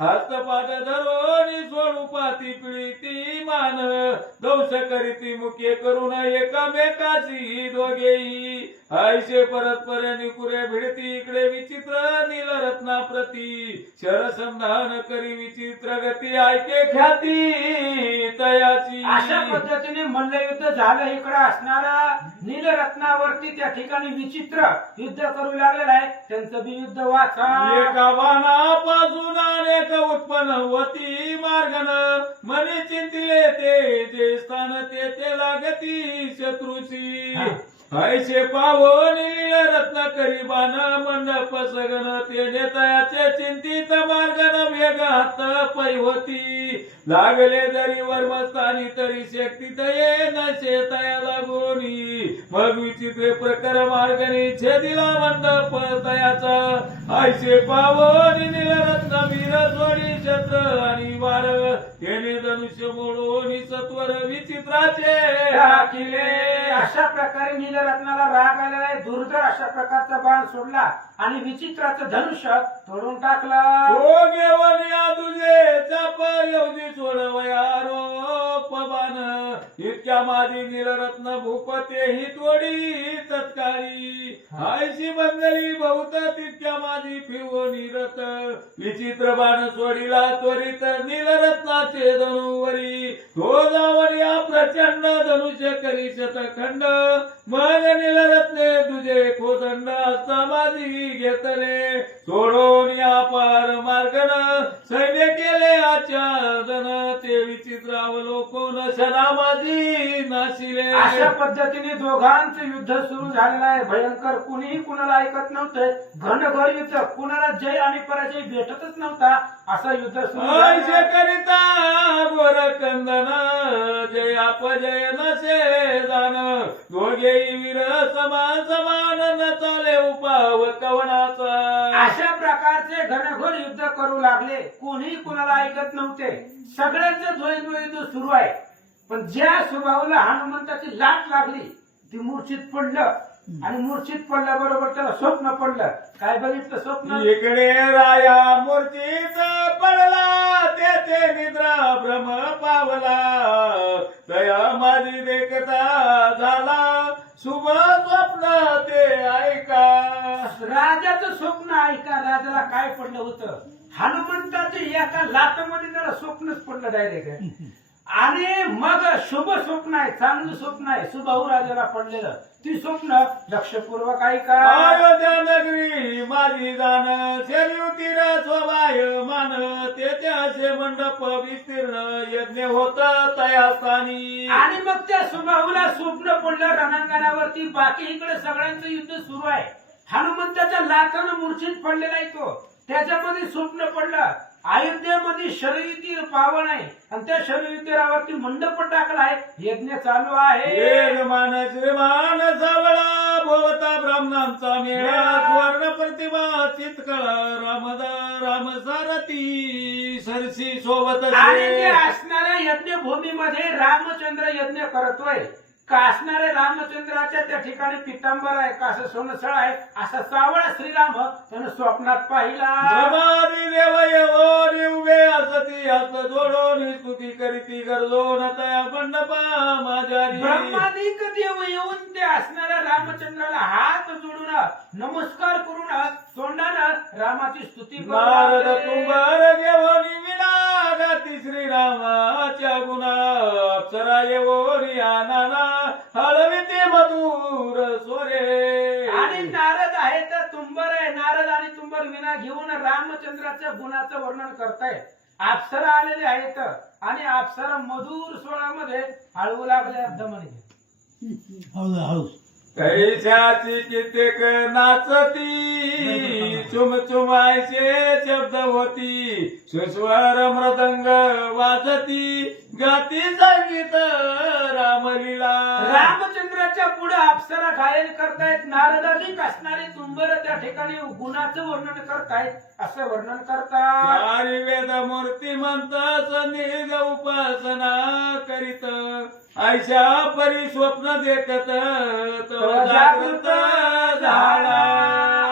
हस्तपाद धरोनी स्वरूपाती पिळीती मान दंश करीती मुखे करून एकमेकाची दोघेही ऐशे परस्पर निकुरे भिडती इकडे विचित्र नीलरत्ना प्रती शरसंधान करी विचित्र गती ऐके ख्याती तयाची. अशा पद्धतीने मल्लयुद्ध झालं. इकडे असणारा नीलरत्नावरती त्या ठिकाणी विचित्र युद्ध करू लागलेलं आहे. त्यांचं बी युद्ध वाचा. एका बाणापासून अनेक उत्पन्न होती मार्गन मनी चिंतिले ते जे स्थान ते लागती शत्रूची. ऐशे पावन रत्न करी बाण मंडप सगन ते नेतयाचे चिंतित मार्गन वेग हात पै होती. लागले जरी वर्मस्थानी तरी शक्ती तये नशे तया लागोनी मग विचित्रे प्रकर मार्गनी छेदिला मंडप तयाचा. ऐशे पावन रत्न वीर जोडी छत्र आणि वार येणे धनुष्य मोडून सत्वर विचित्राचे टाकिले. अशा प्रकारे नीलरत्नाला राग आलेला आहे. दुर्धर अशा प्रकारचा बाण सोडला आणि विचित्राचं धनुष्य तोडून टाकला. तो घेऊन या तुझे चाप येऊजी सोडवया रोप बाण इतक्या माझी नीलरत्न भूपते ही तोडी तत्काळी. आयशी बंगली बहुत तितक्या माझी फिरवणी रथ विचित्र बाण सोडिला त्वरित नीलरत्नाचे धनुवरी तो जाऊन या प्रचंड धनुष्य करी शतखंड मग नीलरत्ने तुझे खोदंड असता माझी घेतले सोडून या पार मार्गन सैन्य केले आच्छादन ते विचित्र अवलोकन सदा माझी नाशिले. अशा पद्धतीने दोघांचं युद्ध सुरू झालेलं आहे. भयंकर कुणीही कुणाला ऐकत नव्हतं. घनघोर युद्ध कुणाला जय आणि पराजय भेटतच नव्हता. असं युद्ध सुरू ऐशे करिता गोर कंदन जय अपजय नसे जाण दोघेही वीर समान समान न चाले उपाव कवनाचा. अशा प्रकारचे घनघोर युद्ध करू लागले. कोणीही कुणाला ऐकत नव्हते. सगळ्यांचं द्वैद्वैद्य सुरू आहे. पण ज्या सुभावाला हनुमंताची लाट लागली ती मूर्छित पडलं आणि मूर्छित पडल्याबरोबर त्याला स्वप्न पडलं. काय बघितलं स्वप्न? इकडे राया मूर्तीच पडला तेथे निद्रा भ्रम पावला तया माझी देखता झाला शुभ स्वप्न ते ऐका. राजाचं स्वप्न ऐका. राजाला काय पडलं होतं? हनुमंताच्या एका लाटामध्ये त्याला स्वप्नच पडलं डायरेक्ट. आणि मग शुभ स्वप्न आहे, चांगलं स्वप्न आहे सुभाऊ राजाला पडलेलं. ती स्वप्न लक्षपूर्वक ऐका. अयोध्या नगरी माझी जाण शेरी तीर स्वभाय मान तेथे असे मंडप विस्तीर्ण यज्ञ होत तया स्थानी. आणि मग त्या सुभाऊला स्वप्न पडलं रणांगणावरती. बाकी इकडे सगळ्यांचं युद्ध सुरू आहे. हनुमंताच्या लाथानं मूर्छित पडलेला आहे तो. त्याच्यामध्ये स्वप्न पडलं अयोध्येमध्ये शर्यती पावन आहे आणि त्या शर्यतीवरती मंडप टाकलाय, यज्ञ चालू आहे. वेदमान श्रीमान सावळा भोवता ब्राह्मणांचा मेळा स्वर्ण प्रतिमा चितकळा राम सारथी सरसी सोबत आणि ते असणाऱ्या यज्ञभूमीमध्ये रामचंद्र यज्ञ करतोय. का असणारे रामचंद्राच्या त्या ठिकाणी पितांबर आहे, का असं सोनसळ आहे, असा सावळा श्रीराम त्यानं स्वप्नात पाहिला. ब्रह्मादी देव येवोनी उभे असती हस्त जोडोनी स्तुती करीती गरजोन तया मंडपा माझ्यारी. ब्रह्मादिक देव येऊन ते असणाऱ्या रामचंद्राला हात जोडून नमस्कार करून तोंडानं रामाची स्तुती नारद करतात. तुंबर घेवोनी विनागाती श्रीरामाच्या गुणा अप्सरा येवोनी आनाना हळविते मधुर स्वरे. आणि नारद आहे तर तुंबर आहे, नारद आणि तुंबर विना घेऊन रामचंद्राच्या गुणाचं वर्णन करतायत. अप्सरा आलेले आहेत आणि अप्सरा मधुर स्वरामध्ये हळवू लागले दमनी. कैशाची कित्येक नाचती चुम चुमायचे शब्द होती सुस्वर मृदंग वाजती गाती संगीत रामलीला. रामचंद्राच्या पुढे अप्सरा गायन करतायत, नारदाधिक असणारे तुंबर त्या ठिकाणी गुणाचं वर्णन करतायत, असं वर्णन करतात. चारी वेद मूर्तिमंत सनिध उपासना करीत ऐशा परी स्वप्न देखत तो जागृत झाला.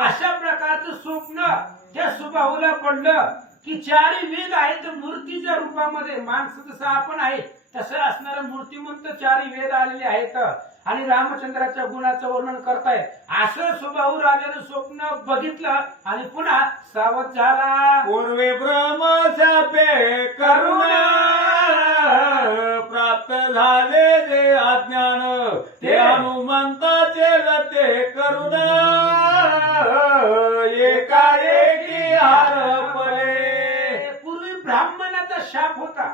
अशा प्रकारचं स्वप्न त्या सुबाहूला पडलं की चारी वेद आहेत मूर्तीच्या रूपामध्ये. माणसं जसं आपण आहे तसं असणारे मूर्तिमंत चारी वेद आलेले आहेत आणि रामचंद्राच्या गुणाचं वर्णन करतायत. असं सुबाहू राजानं स्वप्न बघितलं आणि पुन्हा सावध झाला. पूर्वे ब्रह्मशापे करुणा प्राप्त झाले जे अज्ञान ते हनुमंताचे लते करुणा एकाएकी हरपले. पूर्वी ब्राह्मणाचा शाप होता,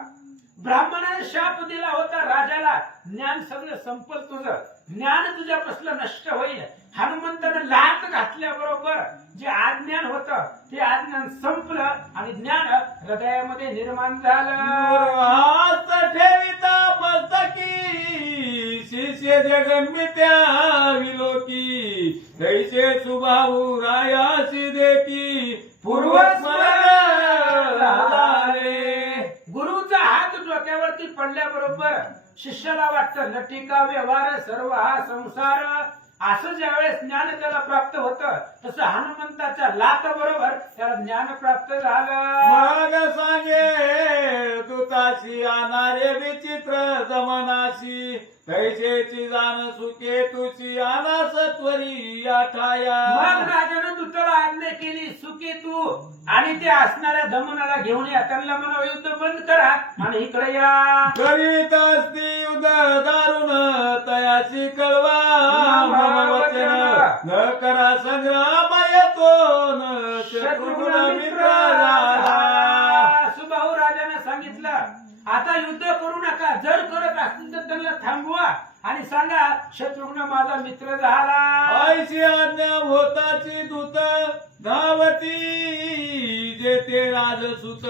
ब्राह्मणाने शाप दिला होता राजाला, ज्ञान सगळं संपल तुझं, ज्ञान तुझ्यापासलं नष्ट होईल. हनुमंतानं लाट घातल्याबरोबर जे अज्ञान होतं ते अज्ञान संपलं आणि ज्ञान हृदयामध्ये निर्माण झालं. हात ठेविता मस्तकी शिष्य जगन्मित्या विलोकी कैसे सुभाऊ रायासी देखी पूर्वस्मरण झाले. गुरुचा हात डोक्यावरती पडल्याबरोबर शिष्याला वाटतं लटिका व्यवहार सर्व हा संसार. असं ज्यावेळेस ज्ञान त्याला प्राप्त होतं तसं हनुमंताच्या लात बरोबर त्याला ज्ञान प्राप्त झालं. मग सांगे तुताशी आणारे विचित्र दमनाशी कैसेची जाण सुके तुची आना सत्वरी आठाया. मग राजानं दूताला आज्ञा केली, सुके तू आणि ते असणाऱ्या दमनाला घेऊन या, त्यांना म्हणा युद्ध बंद करा आणि इकडे या. करीत असती युद्ध दारुण तयाशी कळवा मनवचन न करा संग्राम येतो न शत्रुघ्न मित्र झाला. सुबाहू राजाने सांगितलं आता युद्ध करू नका, जर करत असतील तर त्यांना थांबवा आणि सांगा शत्रुघ्न माझा मित्र झाला. ऐशी आज्ञा भोताची दूत धावती जेते राजसुत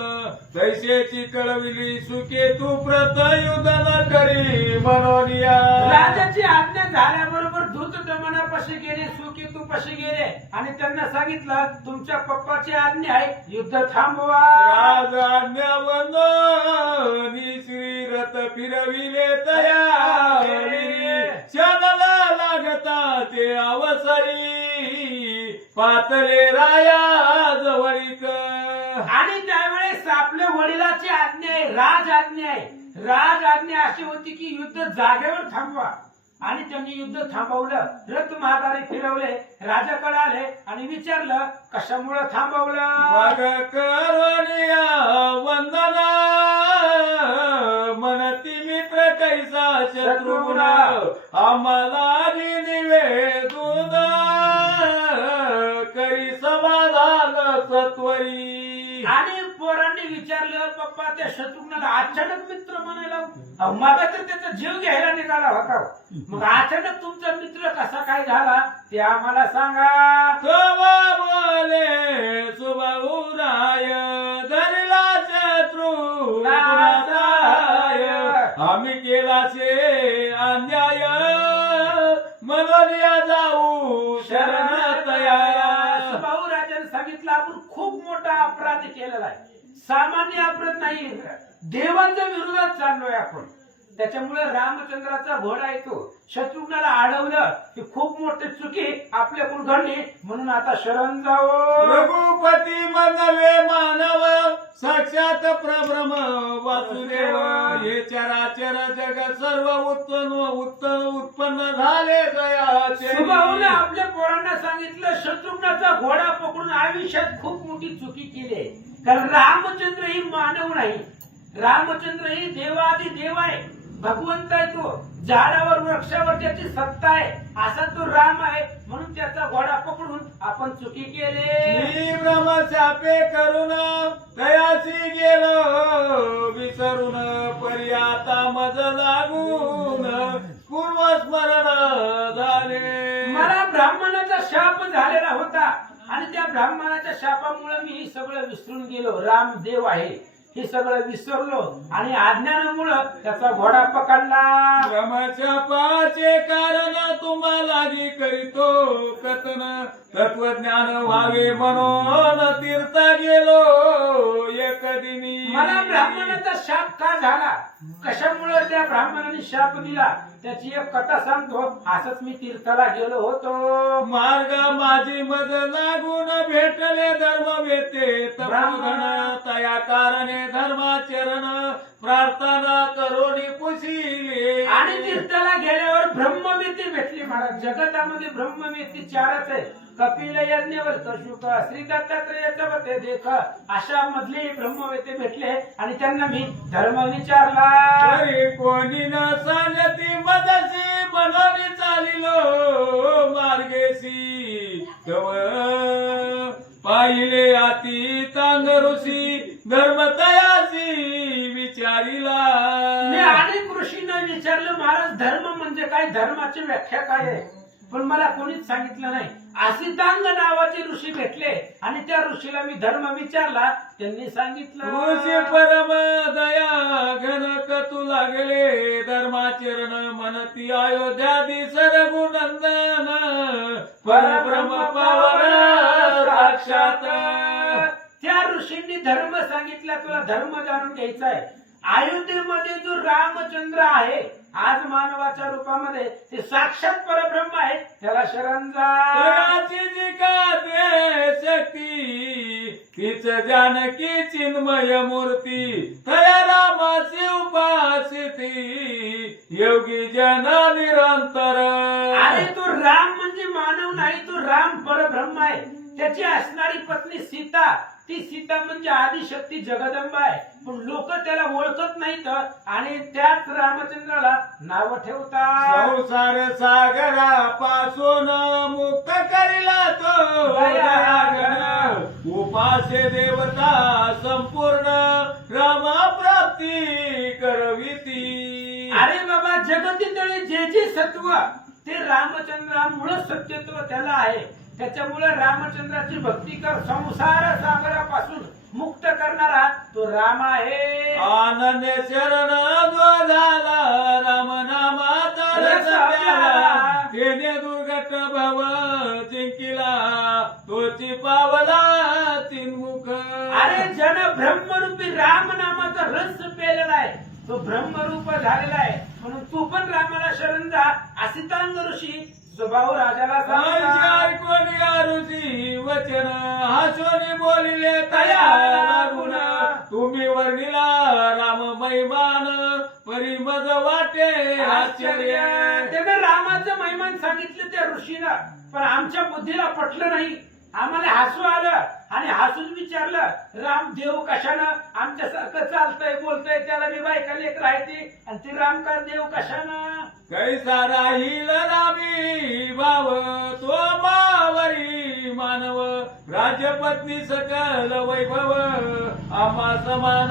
तैसेची कळविली सुके तू प्रत युद्ध न करी मनोनिया. राजाची आज्ञा झाल्याबरोबर धूत दमनापाशी गेले, सुके तू पाशी गेले आणि त्यांना सांगितलं तुमच्या पप्पाची आज्ञा आहे, युद्ध थांबवा. राज आज्ञा वंदनी श्रीरथ फिरविले तया क्षणाला लागता ते अवसरी पातले राया जवळीक. आणि त्यावेळेस आपल्या वडिलाची आज्ञा आहे, राज आज्ञा आहे. राज आज्ञा अशी होती की युद्ध जागेवर थांबवा आणि त्यांनी युद्ध थांबवलं. रथ महागारी फिरवले, राजाकडे आले आणि विचारलं कशामुळे थांबवलं. मग करुणिया वंदना मनती मित्र कैसा शत्रुघ्न आम्हाला निवेदून करी समाधान सत्वरी. आणि पोरांनी विचारलं पप्पा त्या शत्रुघ्नाला अचानक मित्र म्हणायला, मागा तर त्याचा जीव घ्यायला निघाला होता, मग अचानक तुमचा मित्र कसा काय झाला ते आम्हाला सांगा. बोले सुबाहू राय धरला आम्ही केलासे अन्याय म्हणून या जाऊ शरणात या. भाऊ राजाने सांगितलं आपण खूप मोठा अपराध केलेला आहे. सामान्य अपराध नाही, देवांच्या विरोधात चाललोय आपण. त्याच्यामुळे रामचंद्राचा घोडा येतो, शत्रुघ्नाला अडवलं की खूप मोठी चुकी आपल्याकडून घडली, म्हणून आता शरण जावं. रघुपती मनवे मानव साक्षात प्रभ्रम वासुदेव. हे चराचर जग सर्व उत्पन्न झाले दयाचे. सुभाऊने आपल्या पोरांना सांगितलं शत्रुघ्नाचा घोडा पकडून आयुष्यात खूप मोठी चुकी केली आहे. कारण रामचंद्र ही मानव नाही, रामचंद्र ही देवादी देव आहे, भगवंत आहे. तो झाडावर वृक्षावर त्याची सत्ता आहे, असा तो राम आहे. म्हणून त्याचा घोडा पकडून आपण चुकी केली. मी ब्रह्मशापे करून तयासी गेलो विसरून परी आता मज लागून पूर्वस्मरण झाले. मला ब्राह्मणाचा शाप झालेला होता आणि त्या ब्राह्मणाच्या शापामुळे मी हे सगळं विसरून गेलो. राम देव आहे हे सगळं विसरलो आणि अज्ञानामुळे त्याचा घोडा पकडला. ब्रह्मशापाचे कारण तुम्हाला करीतो कथन तत्वज्ञान व्हावे म्हणून तीर्थ गेलो एक दिनी. मला ब्राह्मणाचा शाप का झाला, कशामुळे त्या ब्राह्मणाने शाप दिला, त्याची एक कथा सांगतो. असंच मी तीर्थाला गेलो होतो. मार्ग माझी मज लागून भेटले धर्मवेते तपोधन तया कारणे धर्माचरण प्रार्थना करोनी पुशिले. आणि तीर्थाला गेल्यावर ब्रह्मवेत्ते भेटले. महाराज जगतामध्ये ब्रह्मवेत्ते चारच आहे, कपिल यज्ञवर शुक श्री दत्तात्रेयाचा वते देख, अशा मधले ब्रह्मवेत्ते भेटले आणि त्यांना मी धर्म विचारला. तरी कोणी न सांगती मदसी बनवली चालिलो मार्गेशी तव पाहिले अति तांग ऋषी धर्मतयासी विचारिला. मी अनेक ऋषींना विचारलं महाराज धर्म म्हणजे काय, धर्माची व्याख्या काय आहे, पण मला कोणीच सांगितलं नाही. असितांग नावाचे ऋषी भेटले आणि त्या ऋषीला मी धर्म विचारला, त्यांनी सांगितलं ऋषी परम दया घन कतू लागले धर्माचरण म्हणती अयोध्यादी सरगुनंदन परब्रह्म पावन साक्षात. त्या ऋषींनी धर्म सांगितला, तुला धर्म जाणून घ्यायचा आहे. अयोध्येमध्ये जो रामचंद्र आहे आज मानवाच्या रूपामध्ये, ते साक्षात परब्रह्म आहे, त्याला शरण जा. तयाची जी का दे शक्ती तीच जानकी चिन्मय मूर्ती तया रामाची उपासिती योगी जन निरंतर. अरे तो राम म्हणजे मानव नाही, तो राम परब्रह्म आहे. त्याची असणारी पत्नी सीता, ती सीता म्हणजे आदिशक्ती जगदंबा आहे, पण लोक त्याला ओळखत नाहीत आणि त्याच रामचंद्राला नाव ठेवतात. संसार सागरापासून मुक्त करिला तो दयाघन उपासे देवता संपूर्ण राम प्राप्ती करविती. अरे बाबा जगतीतले जे जे सत्व ते रामचंद्रामुळे सत्यत्व त्याला आहे. त्याच्यामुळे रामचंद्राची भक्ती कर, संसार सागरापासून मुक्त करणारा तो राम आहे. आनंद शरण जो झाला राम नामाचा रस प्याला तेने दुर्गट भव जिंकिला तोची पावला तिन्मुख. अरे जन ब्रह्मरूपी राम नामाचा रस पेलेला आहे, तो ब्रह्मरूप झालेला आहे. म्हणून तू पण रामाला शरण जा. असितांग ऋषी स्वभाव राजाला सांगितलं. कोणी ऋषी वचन हसोनी बोलिले तया लागून तुम्ही वर्णिला राम महिमान परिमद वाटे आश्चर्य. त्याने रामाचं महिमान सांगितलं त्या ऋषीला, पण आमच्या बुद्धीला पटलं नाही. आम्हाला हसू आलं आणि हसून विचारलं राम देव कशानं, आमच्यासारखं चालतंय बोलतंय, त्याला मी बायका लेक राहते आणि ते राम का देव कशानं. कैसा राहील रामी भाव तो मावरी मानव राजपत्नी सकल वैभव आम्हा समान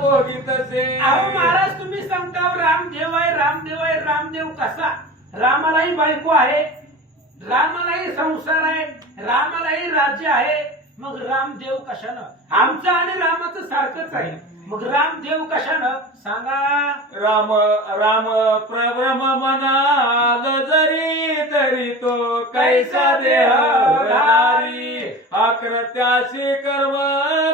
भोगितसे. अहो महाराज तुम्ही सांगता रामदेव आहे, रामदेव आहे, रामदेव कसा. रामालाही बायको आहे, रामालाही संसार आहे, रामालाही राज्य आहे, मग रामदेव कशानं. आमचं आणि रामाचं सारखंच आहे. मग रामदेव कशानं सांगा. राम राम प्रभ्रम म्हणाल जरी तरी तो कैसा देहधारी आकृत्याशी कर्म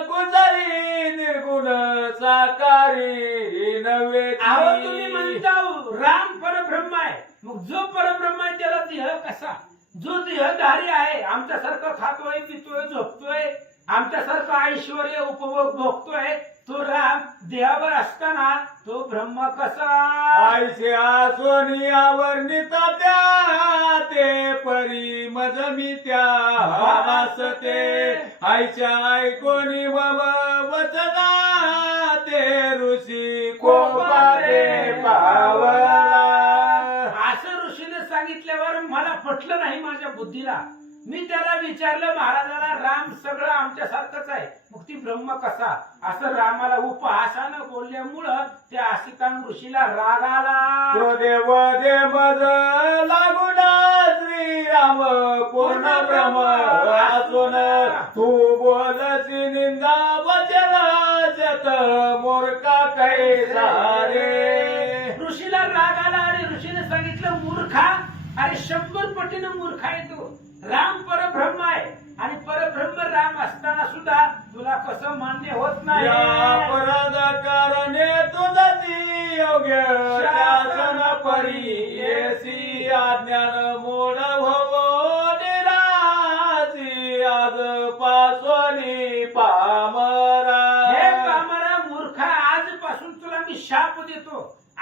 कुजरी निर्गुण साकारी नव्हे अहो तुम्ही म्हणता राम परब्रह्म आहे, मग जो परब्रह्म आहे त्याला देह कसा. जो देहधारी आहे, आमच्यासारखं खातोय पितोय झोपतोय, आमच्यासारखं ऐश्वर्य उपभोग भोगतोय, तो राम देहावर असताना तो ब्रह्म कसा. आयशा सोनियावर निता त्या ते परी मजमी त्या वासते आयशा ऐकोनी मम वचना ते ऋषी कोपाते पावला. असं ऋषीने सांगितल्यावर मला पटलं नाही माझ्या बुद्धीला. मी त्याला विचारलं महाराजाला, राम सगळं आमच्यासारखंच आहे, मग ती ब्रह्म कसा. असं रामाला उपहासानं बोलल्यामुळं त्या आशिकान ऋषीला राग आला. क्रोधे वधे मज लागुना श्रीराम पूर्ण ब्रह्म असून तू बोलसी निंदा वचन शत मूर्खा कैसा रे. ऋषीला राग आला आणि ऋषीने सांगितलं, मूर्खा, अरे 100 पटीनं मूर्ख आहे तू. राम परब्रह्म आहे आणि परब्रह्म राम असताना सुद्धा तुला कसं मान्य होत नाही. अपराध कारणे तुझी योग्य शासन परी अज्ञान मूळ भवो निराशी आज पासोनी पामरा. हे पामरा मूर्खा, आजपासून तुला मी शाप देतो.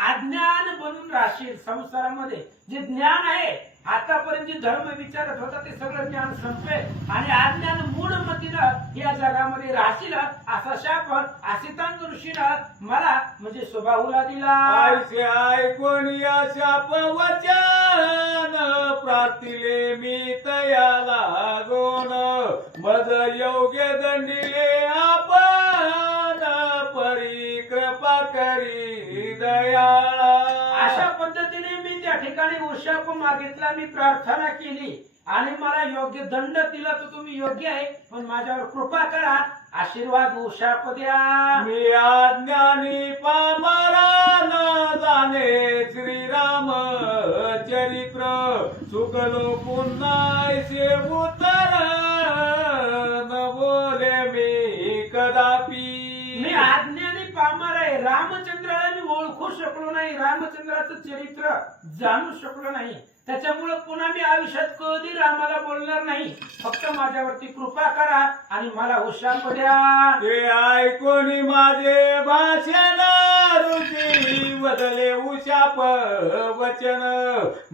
अज्ञान बनून राहशील. संसारामध्ये जे ज्ञान आहे, आतापर्यंत जे धर्म विचारत होता ते सगळं ज्ञान संपेल आणि अज्ञान मूढमतीनं या जगामध्ये राहशील असा शाप आशितांग ऋषीनं मला म्हणजे स्वभावला दिला. आयसे ऐकून या शाप वचन प्रार्थिले मी तयाला लागून मज योग्य दंडिले आपण परी कृपा करी दयाळा. अशा पद्धतीने मी त्या ठिकाणी शाप मागितला, मी प्रार्थना केली आणि मला योग्य दंड दिला तर तुम्ही योग्य आहे, पण माझ्यावर कृपा करा, आशीर्वाद शाप द्या. मी अज्ञानी पामरा न जाणे श्रीराम चरित्र चुकलो पुन्हा ऐसे उतर न बोले मी कदापि. मी अज्ञानी पामर आहे. रामचंद्राला मी ओळखू शकलो नाही, रामचंद्राचं चरित्र जाणू शकलो नाही. त्याच्यामुळे पुन्हा मी आयुष्यात कधी रामाला बोलणार नाही. फक्त माझ्यावरती कृपा करा आणि मला शाप द्या. ते ऐकून माझे भाषण रुची बदले उशाप वचन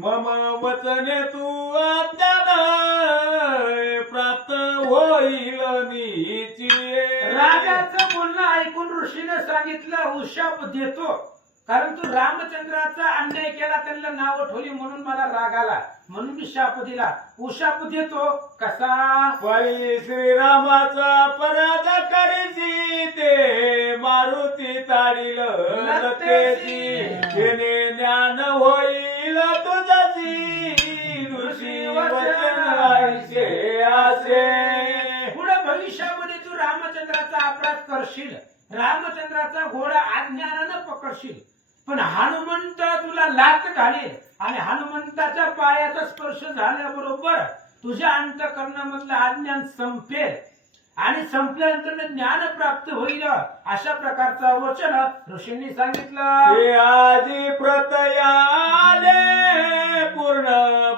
मम वचने तू अज्ञान प्राप्त होईल नीची. राजाचं बोलणं ऐकून ऋषीने सांगितलं, उशाप देतो, कारण तू रामचंद्राचा अन्याय केला, त्यांना नाव ठेवली म्हणून मला राग आला, म्हणून मी शाप दिला. उशाप देतो कसा. परी श्रीरामाचा अपराध करीची ते मारुती ताडील लतेची तेने ज्ञान होईल तुझी ऋषी वचन ऐसे असे. पुढे भविष्यामध्ये तू रामचंद्राचा अपराध करशील, रामचंद्राचा घोडा अज्ञानानं पकडशील, पण हनुमंत तुला लात घालील आणि हनुमंताच्या पायाचा स्पर्श झाल्याबरोबर तुझ्या अंतःकरणामधलं अज्ञान संपेल आणि संपल्यानंतर ज्ञान प्राप्त होईल. अशा प्रकारचं वचन ऋषींनी सांगितलं. ते आजी प्रतयाले पूर्ण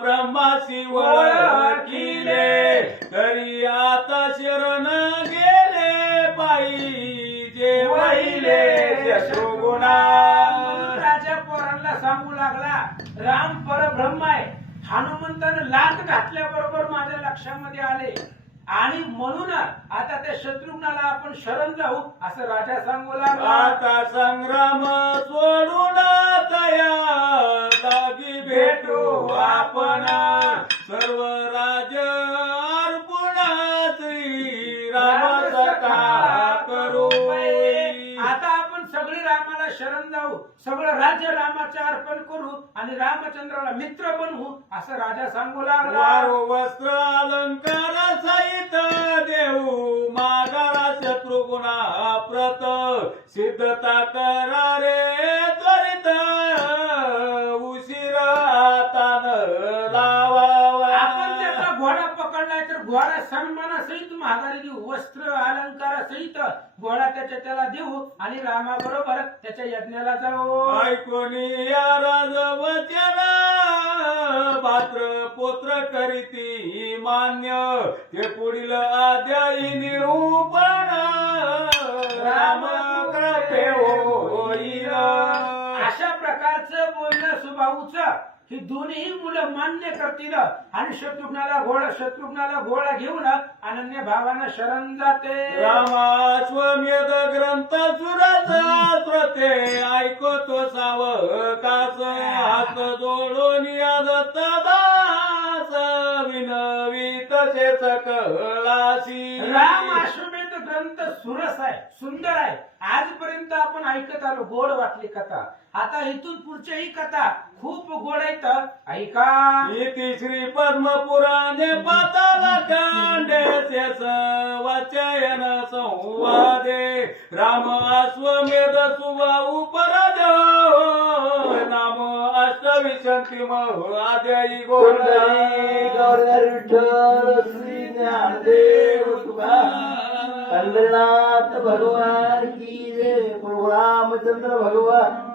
ब्रह्माशी ओळखिले तरी आता शरण गेले पाहिजे वहिले शत्रुगुणा. राजा पोरांना सांगू लागला, राम परब्रह्म आहे. हनुमंतानं लात घातल्याबरोबर माझ्या लक्षामध्ये आले आणि म्हणून आता त्या शत्रुघ्नाला आपण शरण जाऊ असं राजा सांगू लागला. आता संग्राम सोडून तया जागी भेटू आपण सर्व राज अर्पण श्रीराम सखा करू. आता आपण सगळे रामाला शरण जाऊ, सगळं राज्य रामाचे अर्पण करू आणि रामचंद्राला मित्र बनवू असं राजा सांगू लागला. वारो वस्त्र अलंकार सहित देऊ माघारा शत्रुगुण पुन्हा प्रत सिद्धता करा रे त्वरित उशीर तान लावावा. आपण त्याचा घोडा पकडलाय तर घोडा सन्मानासहित महागारी देऊ, वस्त्र अलंकारासहित घोडा त्याला देऊ आणि रामाबरोबर त्याच्या यज्ञाला जाऊ. ऐकोनी या राजवचन पात्र पुत्र करीती मान्य ते पुढील अध्यायी निरूपण राम कृपे होईल. अशा प्रकारचं बोलणं सुभाऊचं ही दोन्ही मुलं मान्य करतील आणि शत्रुघ्नाला घोडा घेऊन अनन्य भावानं शरण जाते. रामाश्वमेध ग्रंथ सुराचा श्रोते ऐकतो सावकास हात जोडून दत्त दास विनवी तसे सकलाशी. राम अश्वमेध ग्रंथ सुरस आहे, सुंदर आहे. आजपर्यंत आपण ऐकत आलो, गोड वाटली कथा. आता इथून पुढच्याही कथा खूप गोड आहेत, ऐका. इति श्री पद्मपुराणे पाताल कांडे शेष वाचयन संवादे राम अश्वमेध सुबाहु पराजय नाम अष्टविंशतिम अध्यायी. गोंधळी गौरधर विठ्ठल श्री ज्ञानदेव तुकाराम पंढरीनाथ भगवान की जय. प्रभु रामचंद्र भगवान